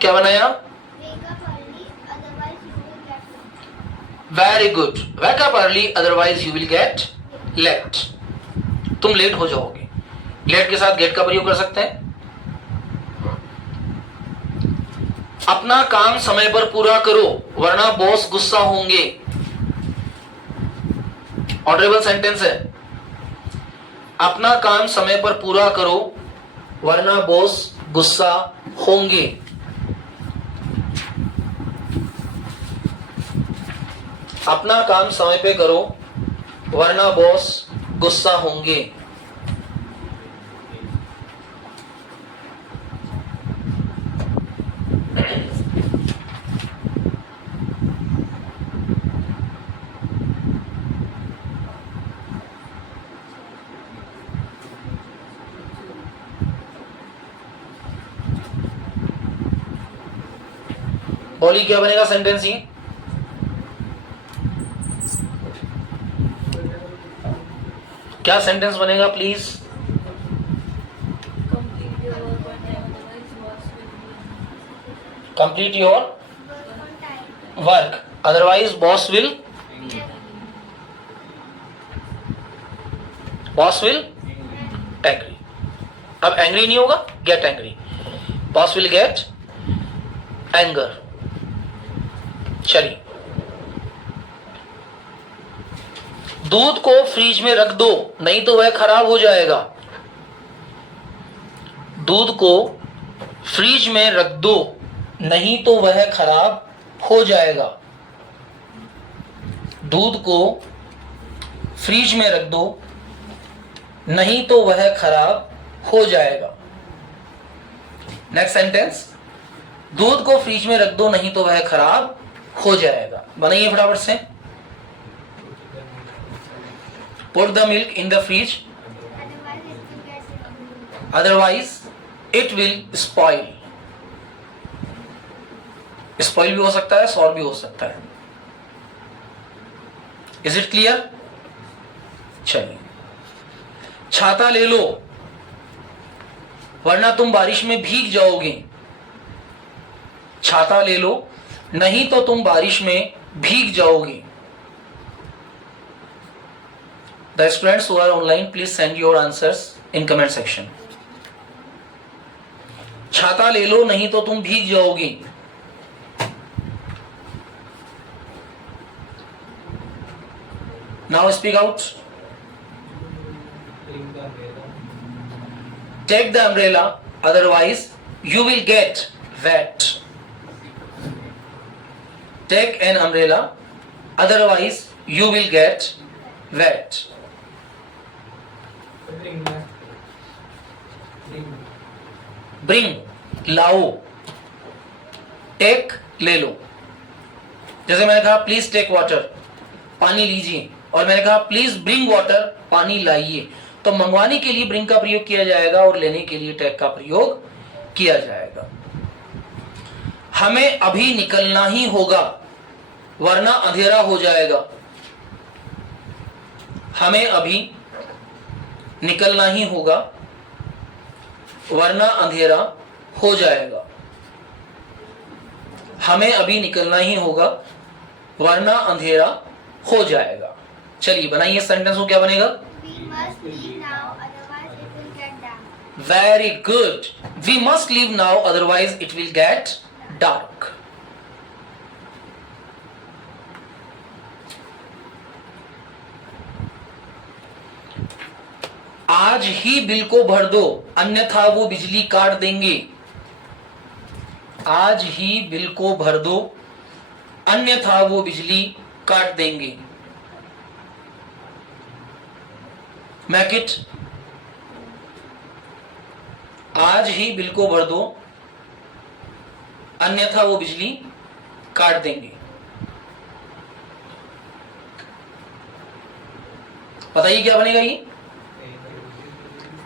क्या बनाया? Very good. Wake up early otherwise you will get late. तुम लेट हो जाओगे। लेट के साथ गेट का प्रयोग कर सकते हैं। अपना काम समय पर पूरा करो वरना बॉस गुस्सा होंगे। ऑर्डरेबल सेंटेंस है। अपना काम समय पर पूरा करो वरना बॉस गुस्सा होंगे। अपना काम समय पे करो वरना बॉस गुस्सा होंगे। बोली क्या बनेगा सेंटेंस? ही क्या सेंटेंस बनेगा please? Complete your work otherwise boss will angry. अब एंग्री नहीं होगा, get angry. Boss will get anger. चलिए दूध को फ्रिज में रख दो नहीं तो वह खराब हो जाएगा। दूध को फ्रिज में रख दो नहीं तो वह खराब हो जाएगा। दूध को फ्रिज में रख दो नहीं तो वह खराब हो जाएगा। नेक्स्ट सेंटेंस, दूध को फ्रिज में रख दो नहीं तो वह खराब हो जाएगा। बनाइए फटाफट से। Put the milk in the fridge, otherwise it will spoil. Spoil भी हो सकता है, sour भी हो सकता है। Is it clear? चलिए छाता ले लो वरना तुम बारिश में भीग जाओगे। छाता ले लो नहीं तो तुम बारिश में भीग जाओगे। The students who are online, please send your answers in comment section. छाता ले लो नहीं तो तुम भीग जाओगी। Now speak out. Take the umbrella, otherwise you will get wet. Take an umbrella, otherwise you will get wet. Bring, लाओ। Take, ले लो। जैसे मैंने कहा प्लीज टेक वाटर, पानी लीजिए, और मैंने कहा प्लीज ब्रिंग वाटर, पानी लाइए। तो मंगवाने के लिए ब्रिंग का प्रयोग किया जाएगा और लेने के लिए टेक का प्रयोग किया जाएगा। हमें अभी निकलना ही होगा वरना अंधेरा हो जाएगा। हमें अभी निकलना ही होगा वरना अंधेरा हो जाएगा। हमें अभी निकलना ही होगा वरना अंधेरा हो जाएगा। चलिए बनाइए सेंटेंस को, क्या बनेगा? We must leave now, otherwise it will get dark. Very good. We must leave now, otherwise it will get dark. आज ही बिल को भर दो, अन्यथा वो बिजली काट देंगे। आज ही बिल को भर दो, अन्यथा वो बिजली काट देंगे। Make it. आज ही बिल को भर दो, अन्यथा वो बिजली काट देंगे। बताइए क्या बनेगा ये?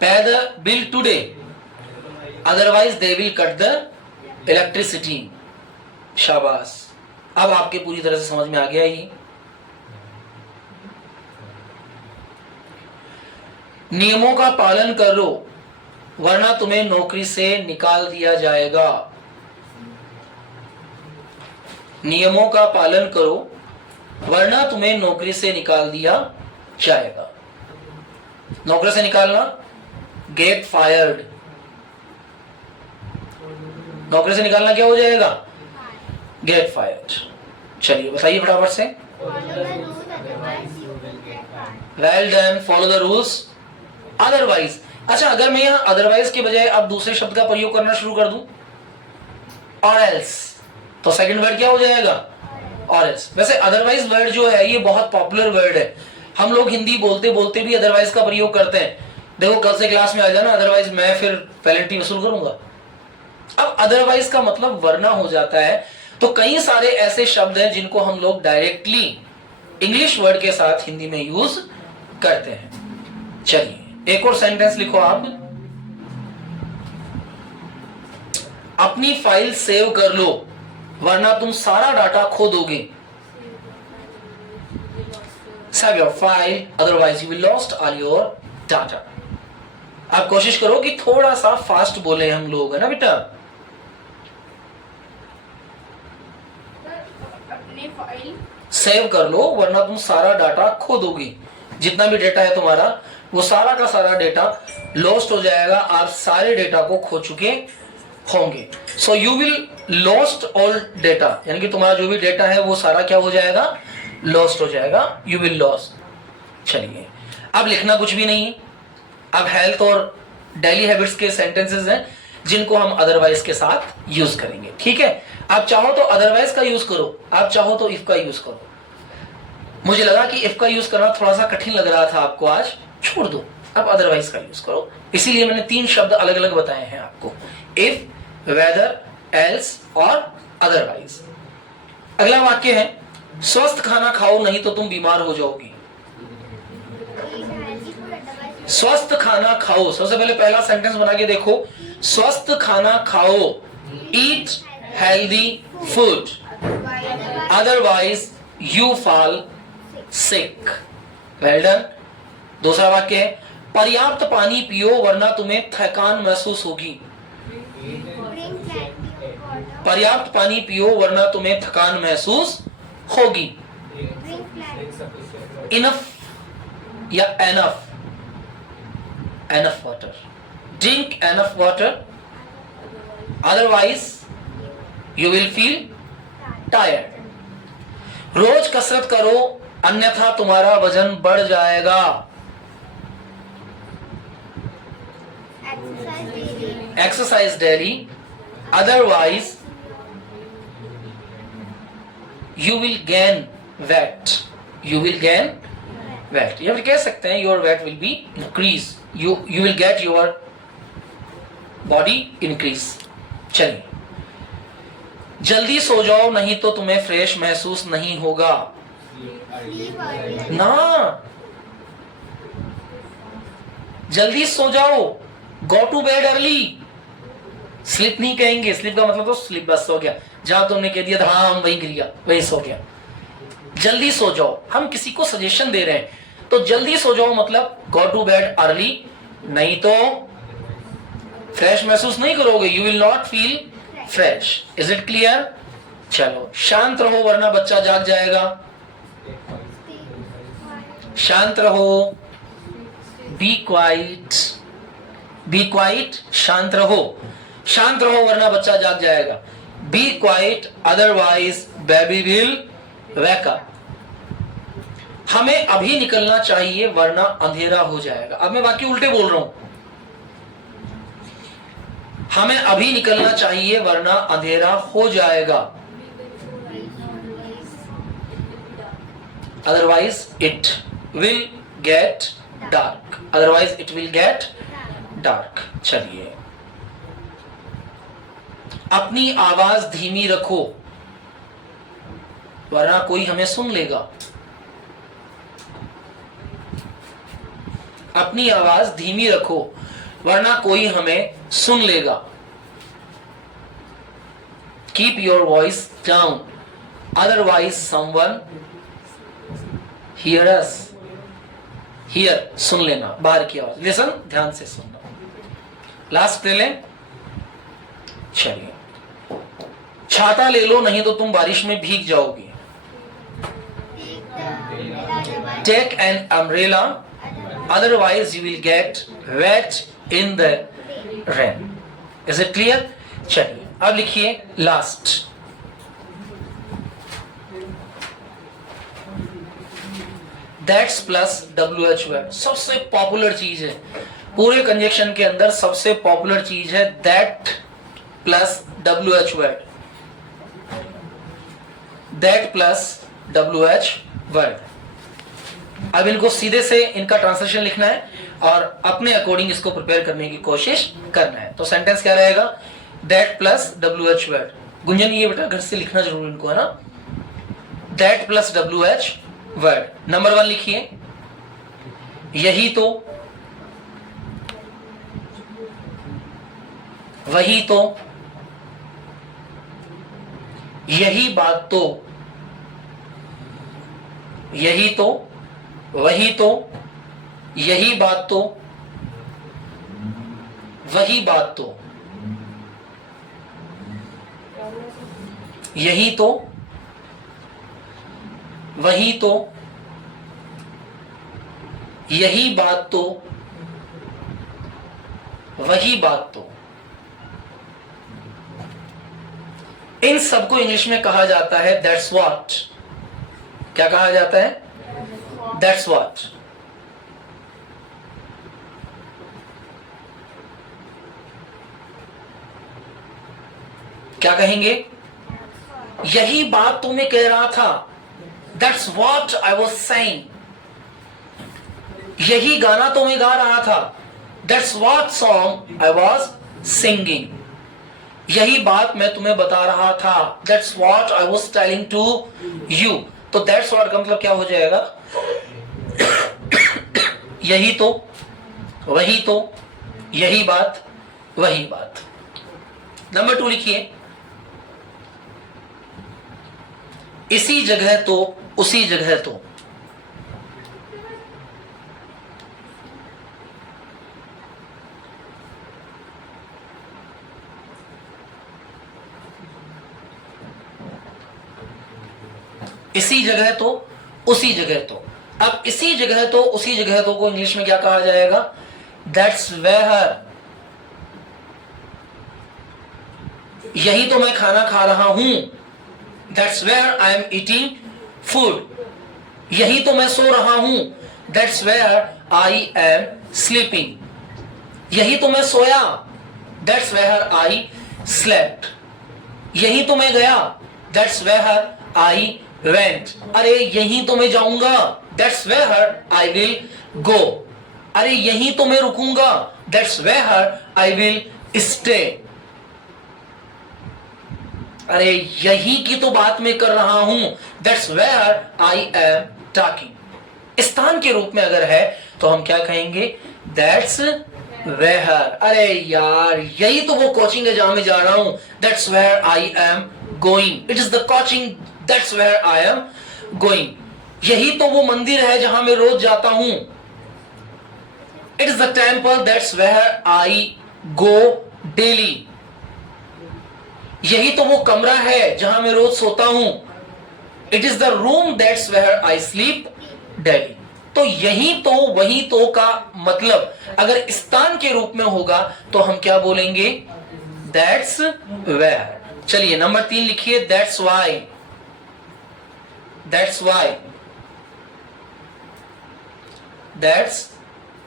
Pay the bill today, otherwise they will cut the electricity. शाबाश, अब आपके पूरी तरह से समझ में आ गया ये। नियमों का पालन करो वरना तुम्हें नौकरी से निकाल दिया जाएगा। नियमों का पालन करो वरना तुम्हें नौकरी से निकाल दिया जाएगा। नौकरी से निकालना, गेट फायर्ड। नौकरी से निकालना क्या हो जाएगा? Get fired. चलिए बताइए फटाफट से। Follow the rules, otherwise you will get fired. Well done, follow the rules otherwise. अच्छा, अगर मैं यहाँ अदरवाइज के बजाय अब दूसरे शब्द का प्रयोग करना शुरू कर दूं, और एल्स, तो सेकंड वर्ड क्या हो जाएगा? और एल्स। वैसे अदरवाइज वर्ड जो है ये बहुत पॉपुलर वर्ड है। हम लोग हिंदी बोलते बोलते भी अदरवाइज का प्रयोग करते हैं। देखो कल से क्लास में आ जाना, अदरवाइज मैं फिर पेनल्टी वसूल करूंगा। अब अदरवाइज का मतलब वरना हो जाता है। तो कई सारे ऐसे शब्द हैं जिनको हम लोग डायरेक्टली इंग्लिश वर्ड के साथ हिंदी में यूज करते हैं। चलिए एक और सेंटेंस लिखो आप। अपनी फाइल सेव कर लो वरना तुम सारा डाटा खो दोगे। Save your file, otherwise you will lost all your data. आप कोशिश करो कि थोड़ा सा फास्ट बोले हम लोग, है ना बेटा? अपनी फाइल सेव कर लो वरना तुम सारा डाटा खो दोगे। जितना भी डेटा है तुम्हारा वो सारा का सारा डेटा लॉस्ट हो जाएगा। आप सारे डेटा को खो चुके होंगे। So you will lost all data, यानी कि तुम्हारा जो भी डेटा है वो सारा क्या हो जाएगा? लॉस्ट हो जाएगा। You will lost. चलिए अब लिखना कुछ भी नहीं है। अब हेल्थ और डेली हैबिट्स के सेंटेंसेस हैं जिनको हम अदरवाइज के साथ यूज करेंगे। ठीक है, आप चाहो तो अदरवाइज का यूज करो, आप चाहो तो इफ का यूज करो। मुझे लगा कि इफ का यूज करना थोड़ा सा कठिन लग रहा था आपको, आज छोड़ दो, अब अदरवाइज का यूज करो। इसीलिए मैंने 3 शब्द अलग अलग बताए हैं आपको, इफ, वेदर, एल्स और अदरवाइज। अगला वाक्य है, स्वस्थ खाना खाओ नहीं तो तुम बीमार हो जाओगी। Eat healthy food, otherwise you स्वस्थ खाना खाओ। सबसे पहले पहला सेंटेंस बना के देखो, स्वस्थ खाना खाओ, eat healthy food, otherwise you fall sick. Well done. दूसरा वाक्य है, पर्याप्त पानी पियो वरना तुम्हें थकान महसूस होगी। bring plenty of water. पर्याप्त पानी पियो वरना तुम्हें थकान महसूस होगी। Bring plenty. इनफ या enough, enough water. Drink enough water, otherwise you will feel tired. रोज कसरत करो अन्यथा तुम्हारा वजन बढ़ जाएगा. Exercise daily. Exercise daily, otherwise you will gain weight. You will gain weight. ये भी कह सकते हैं your weight will be increase. You will get your body increase. चलिए, जल्दी सो जाओ नहीं तो तुम्हें फ्रेश महसूस नहीं होगा. Sleep early. ना, जल्दी सो जाओ. Go to bed early. Sleep नहीं कहेंगे, स्लिप का मतलब तो स्लिप बस सो गया. जहां तुमने कह दिया था हाँ हम वही गिर गया, वही सो गया. जल्दी सो जाओ, हम किसी को सजेशन दे रहे हैं तो जल्दी सो जाओ मतलब गो टू बेड अर्ली, नहीं तो फ्रेश महसूस नहीं करोगे. You will not feel fresh. Is it clear? चलो, शांत रहो वरना बच्चा जाग जाएगा. शांत रहो. B quite. बी क्वाइट, शांत रहो. शांत रहो वरना बच्चा जाग जाएगा. Be quiet, otherwise baby will wake up. हमें अभी निकलना चाहिए वरना अंधेरा हो जाएगा. अब मैं वाक्य उल्टे बोल रहा हूं. हमें अभी निकलना चाहिए वरना अंधेरा हो जाएगा. Otherwise it will get dark. Otherwise it will get dark. चलिए, अपनी आवाज धीमी रखो वरना कोई हमें सुन लेगा. अपनी आवाज धीमी रखो वरना कोई हमें सुन लेगा. Keep your voice down, otherwise someone hear us. Hear, सुन लेना, बाहर की आवाज. लिसन, ध्यान से सुनना. लास्ट ले लें. चलिए, छाता ले लो नहीं तो तुम बारिश में भीग जाओगे. Take the umbrella. Take an umbrella, otherwise you will get wet in the rain. Is it clear? चलिए, अब लिखिए last. That's plus WH word. सबसे पॉपुलर चीज है पूरे कंजक्शन के अंदर. सबसे पॉपुलर चीज है that plus WH word. That plus WH word. अब इनको सीधे से इनका ट्रांसलेशन लिखना है और अपने अकॉर्डिंग इसको प्रिपेयर करने की कोशिश करना है. तो सेंटेंस क्या रहेगा? That plus WH word. Gunjan, ये बेटा घर से लिखना जरूर इनको, है ना. That plus WH word. Number 1 लिखिए. यही तो, वही तो, यही बात तो, यही तो, वही तो, यही बात तो, वही बात तो, यही तो, वही तो, यही बात तो, वही बात तो. इन सबको इंग्लिश में कहा जाता है दैट्स व्हाट. क्या कहा जाता है? That's what. क्या कहेंगे? यही बात तो मैं कह रहा था. That's what I was saying. यही गाना तो मैं गा रहा था. That's what song I was singing. यही बात मैं तुम्हें बता रहा था. That's what I was telling to you. तो दैट्स व्हाट का मतलब क्या हो जाएगा? यही तो, वही तो, यही बात, वही बात. नंबर 2 लिखिए. इसी जगह तो, उसी जगह तो. इसी जगह तो, उसी जगह तो. अब इसी जगह तो उसी जगह तो को इंग्लिश में क्या कहा जाएगा? That's where. यही तो मैं खाना खा रहा हूं। That's where I am eating food. यही तो मैं सो रहा हूं। That's where I am sleeping. यही तो मैं सोया। That's where I slept. यही तो मैं गया। That's where I went. अरे यही तो मैं जाऊंगा। That's where I will go. अरे यही तो मैं रुकूंगा। That's where I will stay. अरे यही की तो बात मैं कर रहा हूं। That's where I am talking. स्थान के रूप में अगर है तो हम क्या कहेंगे? That's where. अरे यार यही तो वो कोचिंग है जहां मैं जा रहा हूं। That's where I am going. It is the coaching that's where I am going. यही तो वो मंदिर है जहां मैं रोज जाता हूं। It is the temple that's where I go daily. यही तो वो कमरा है जहां मैं रोज सोता हूं। It is the room that's where I sleep daily. तो यही तो वही तो का मतलब अगर स्थान के रूप में होगा तो हम क्या बोलेंगे? That's where. चलिए नंबर 3 लिखिए। That's why. That's why. That's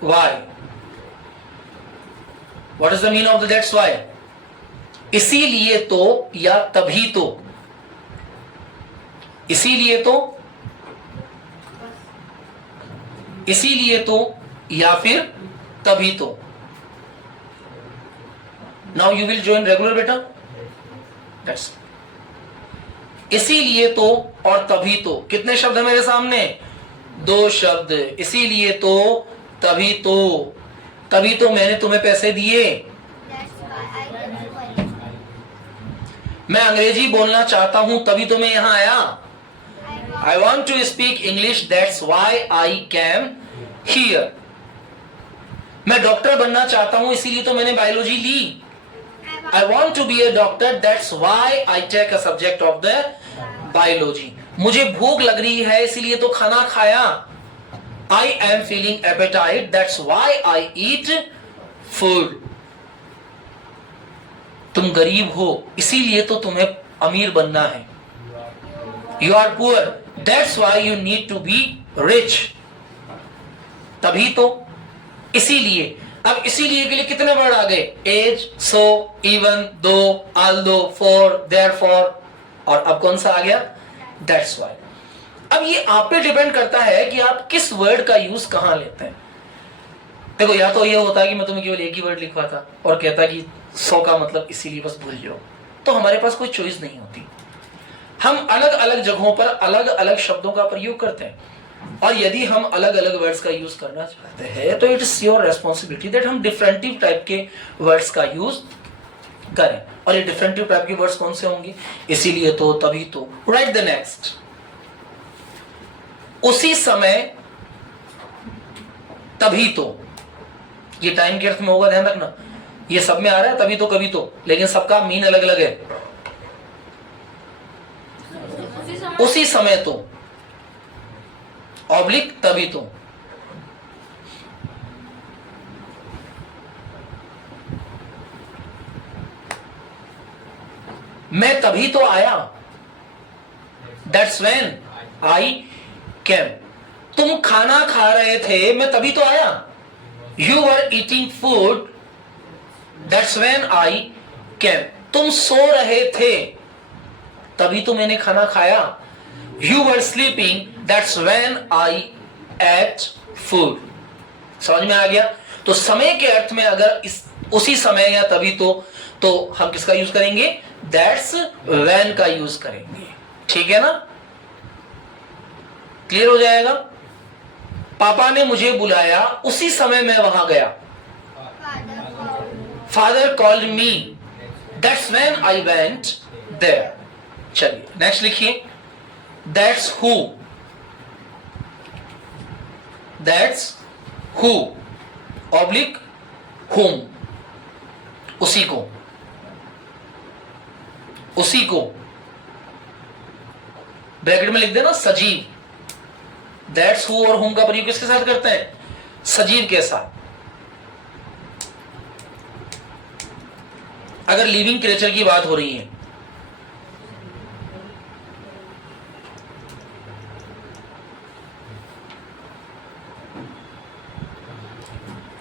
why. What is the meaning of the that's why? इसीलिए तो या तभी तो। इसीलिए तो, इसीलिए तो या फिर तभी तो। Now you will join regular बेटा। That's इसीलिए तो और तभी तो कितने शब्द है मेरे सामने? 2 शब्द। इसीलिए तो, तभी तो। तभी तो मैंने तुम्हें पैसे दिए। That's why I came to college. मैं अंग्रेजी बोलना चाहता हूं तभी तो मैं यहां आया। I I want to speak English, that's why I came here. मैं डॉक्टर बनना चाहता हूं इसीलिए तो मैंने बायोलॉजी ली। I want to be a doctor, that's why I take a subject of the biology. मुझे भूख लग रही है इसीलिए तो खाना खाया। I am feeling appetite, that's why I eat food. तुम गरीब हो इसीलिए तो तुम्हें अमीर बनना है। You are poor, that's why you need to be rich. तभी तो, इसीलिए। अब इसीलिए के लिए कितने वर्ड आ गए? As, so, even, though, Aldous, for, therefore, और अब कौन सा आ गया? That's why. अब ये आप पे डिपेंड करता है कि आप किस वर्ड का यूज कहां लेते हैं। देखो या तो ये होता है कि मैं तुम्हें केवल एक ही वर्ड लिखवाता और कहता कि 100 का मतलब इसीलिए बस भूल जाओ, तो हमारे पास कोई चॉइस नहीं होती। हम अलग अलग जगहों पर अलग अलग शब्दों का प्रयोग करते हैं, और यदि हम अलग अलग वर्ड्स का यूज करना चाहते हैं तो इट्स योर रेस्पॉन्सिबिलिटी दैट हम डिफरेंटिव टाइप के वर्ड्स का यूज करें। और ये डिफरेंटिव टाइप के वर्ड्स कौन से होंगे? इसीलिए तो, तभी तो। Right the next. उसी समय, तभी तो। ये टाइम के अर्थ में होगा, ध्यान रखना। ये सब में आ रहा है तभी तो, कभी तो, लेकिन सबका मीन अलग अलग है। उसी समय तो, ऑब्लिक तभी तो। मैं तभी तो आया। That's when I came. तुम खाना खा रहे थे, मैं तभी तो आया। You were eating food, that's when I came. तुम सो रहे थे, तभी तो मैंने खाना खाया। You were sleeping, that's when I ate food. समझ में आ गया? तो समय के अर्थ में अगर उसी समय या तभी तो हम किसका यूज करेंगे? That's when का यूज करेंगे। ठीक है ना? क्लियर हो जाएगा? पापा ने मुझे बुलाया, उसी समय मैं वहां गया। Father called me, that's when I went there. चलिए नेक्स्ट लिखिए। That's who. That's who. Oblique whom. उसी को, उसी को ब्रैकेट में लिख देना सजीव। दैट्स हु और हुम का प्रयोग किसके साथ करते हैं? सजीव के साथ। अगर लिविंग क्रिएचर की बात हो रही है,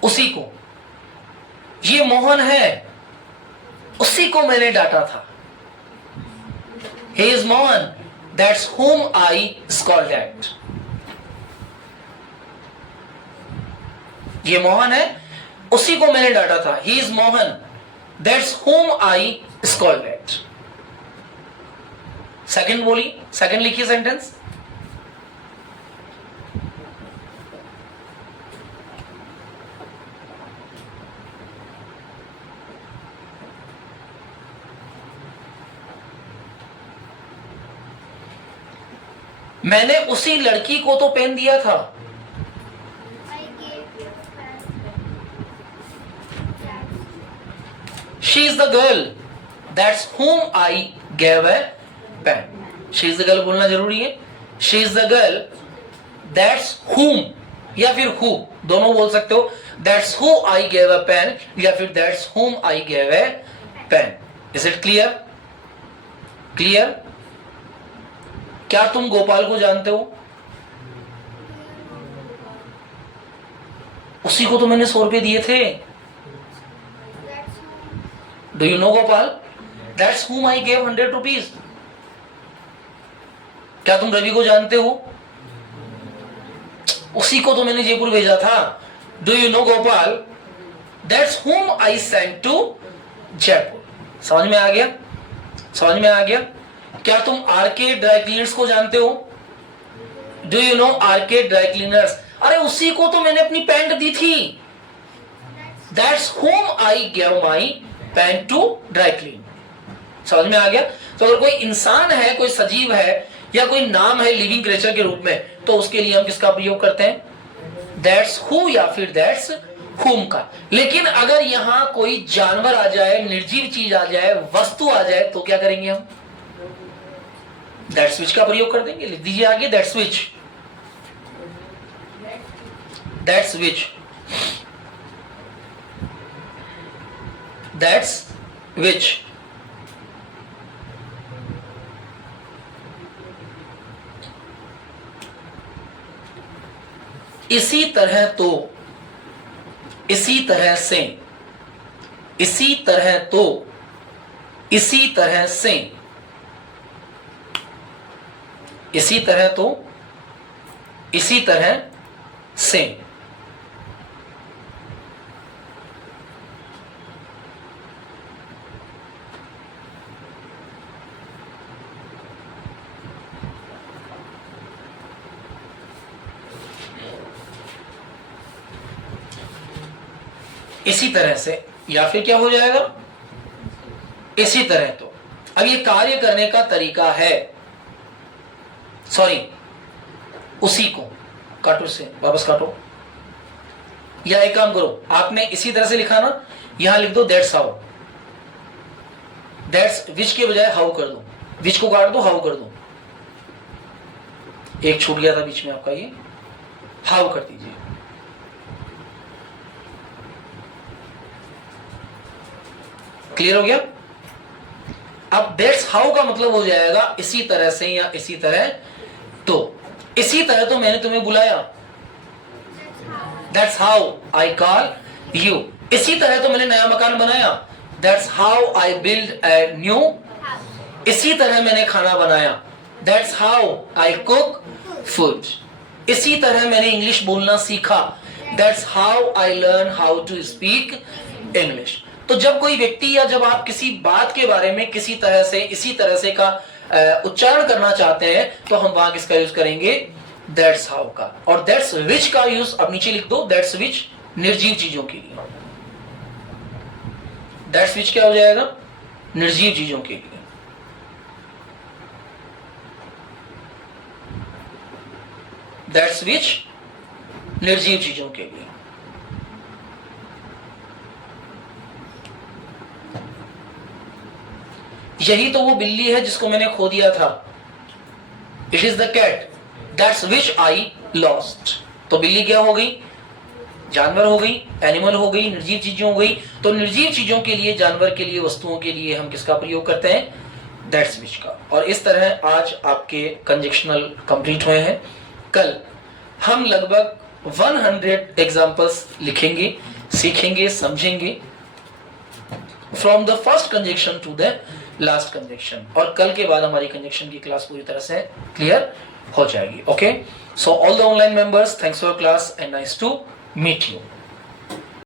उसी को, ये मोहन है, उसी को मैंने डांटा था। He is Mohan, that's whom I scolded at. ये मोहन है, उसी को मैंने डांटा था। He is Mohan, that's whom I scolded at. Second बोली, सेकंड लिखिए सेंटेंस। मैंने उसी लड़की को तो पेन दिया था। I gave you pen. Yes. She is the girl that's whom I gave a pen. She is the girl बोलना जरूरी है। She is the girl that's whom या फिर who दोनों बोल सकते हो। That's who I gave a pen या फिर that's whom I gave a pen. Is it clear? Clear? क्या तुम गोपाल को जानते हो? उसी को तो मैंने 100 रुपए दिए थे। That's whom. Do you know Gopal? That's whom I gave 100 rupees. क्या तुम रवि को जानते हो? उसी को तो मैंने जयपुर भेजा था। Do you know Gopal? That's whom I sent to Jaipur. समझ में आ गया? समझ में आ गया? क्या तुम आरके ड्राई क्लीनर्स को जानते हो? Do you know R K dry cleaners? अरे उसी को तो मैंने अपनी पैंट दी थी। That's home I give my pant to dry clean. समझ में आ गया? तो अगर कोई इंसान है, कोई सजीव है या कोई नाम है लिविंग क्रिएचर के रूप में, तो उसके लिए हम किसका प्रयोग करते हैं? दैट्स हु या फिर दैट्स हुम का। लेकिन अगर यहां कोई जानवर आ जाए, निर्जीव चीज आ जाए, वस्तु आ जाए, तो क्या करेंगे हम? दैट्स विच का प्रयोग कर देंगे। लिख दीजिए आगे, that's which. That's which, that's which. इसी तरह तो, इसी तरह से, इसी तरह तो, इसी तरह से, इसी तरह तो, इसी तरह से। इसी तरह से या फिर क्या हो जाएगा? इसी तरह तो। अब ये कार्य करने का तरीका है, सॉरी, उसी को काटो, से वापस काटो। या एक काम करो, आपने इसी तरह से लिखा ना, यहां लिख दो दैट्स हाउ। दैट्स विच के बजाय हाउ कर दो, विच को काट दो, हाउ कर दो। एक छूट गया था बीच में आपका, ये हाउ कर दीजिए। क्लियर हो गया? अब दैट्स हाउ का मतलब हो जाएगा इसी तरह से या इसी तरह तो। इसी तरह तो मैंने तुम्हें बुलाया, that's how I call you. इसी तरह तो मैंने नया मकान बनाया, that's how I build a new. इसी तरह मैंने खाना बनाया, that's how I cook food. इसी तरह मैंने इंग्लिश बोलना सीखा, that's how I learn how to speak English. तो जब कोई व्यक्ति या जब आप किसी बात के बारे में किसी तरह से, इसी तरह से का उच्चारण करना चाहते हैं, तो हम वहां किसका यूज करेंगे? दैट्स हाउ का। और दैट्स विच का यूज अब नीचे लिख दो, दैट्स विच निर्जीव चीजों के लिए। दैट्स विच क्या हो जाएगा? निर्जीव चीजों के लिए। दैट्स विच निर्जीव चीजों के लिए। यही तो वो बिल्ली है जिसको मैंने खो दिया था। It is the cat that's which I lost. तो बिल्ली क्या हो गई? जानवर हो गई, एनिमल हो गई, निर्जीव चीजों हो गई। तो निर्जीव चीजों के लिए, जानवर के लिए, वस्तुओं के लिए हम किसका प्रयोग करते हैं? दैट्स विच का। और इस तरह आज आपके कंजक्शनल कंप्लीट हुए हैं। कल हम लगभग 100 एग्जाम्पल्स लिखेंगे, सीखेंगे, समझेंगे from the first conjunction to the last conjunction. और कल के बाद हमारी कंजक्शन की क्लास पूरी तरह से क्लियर हो जाएगी। Okay, so all the online members, thanks for class and nice to meet you.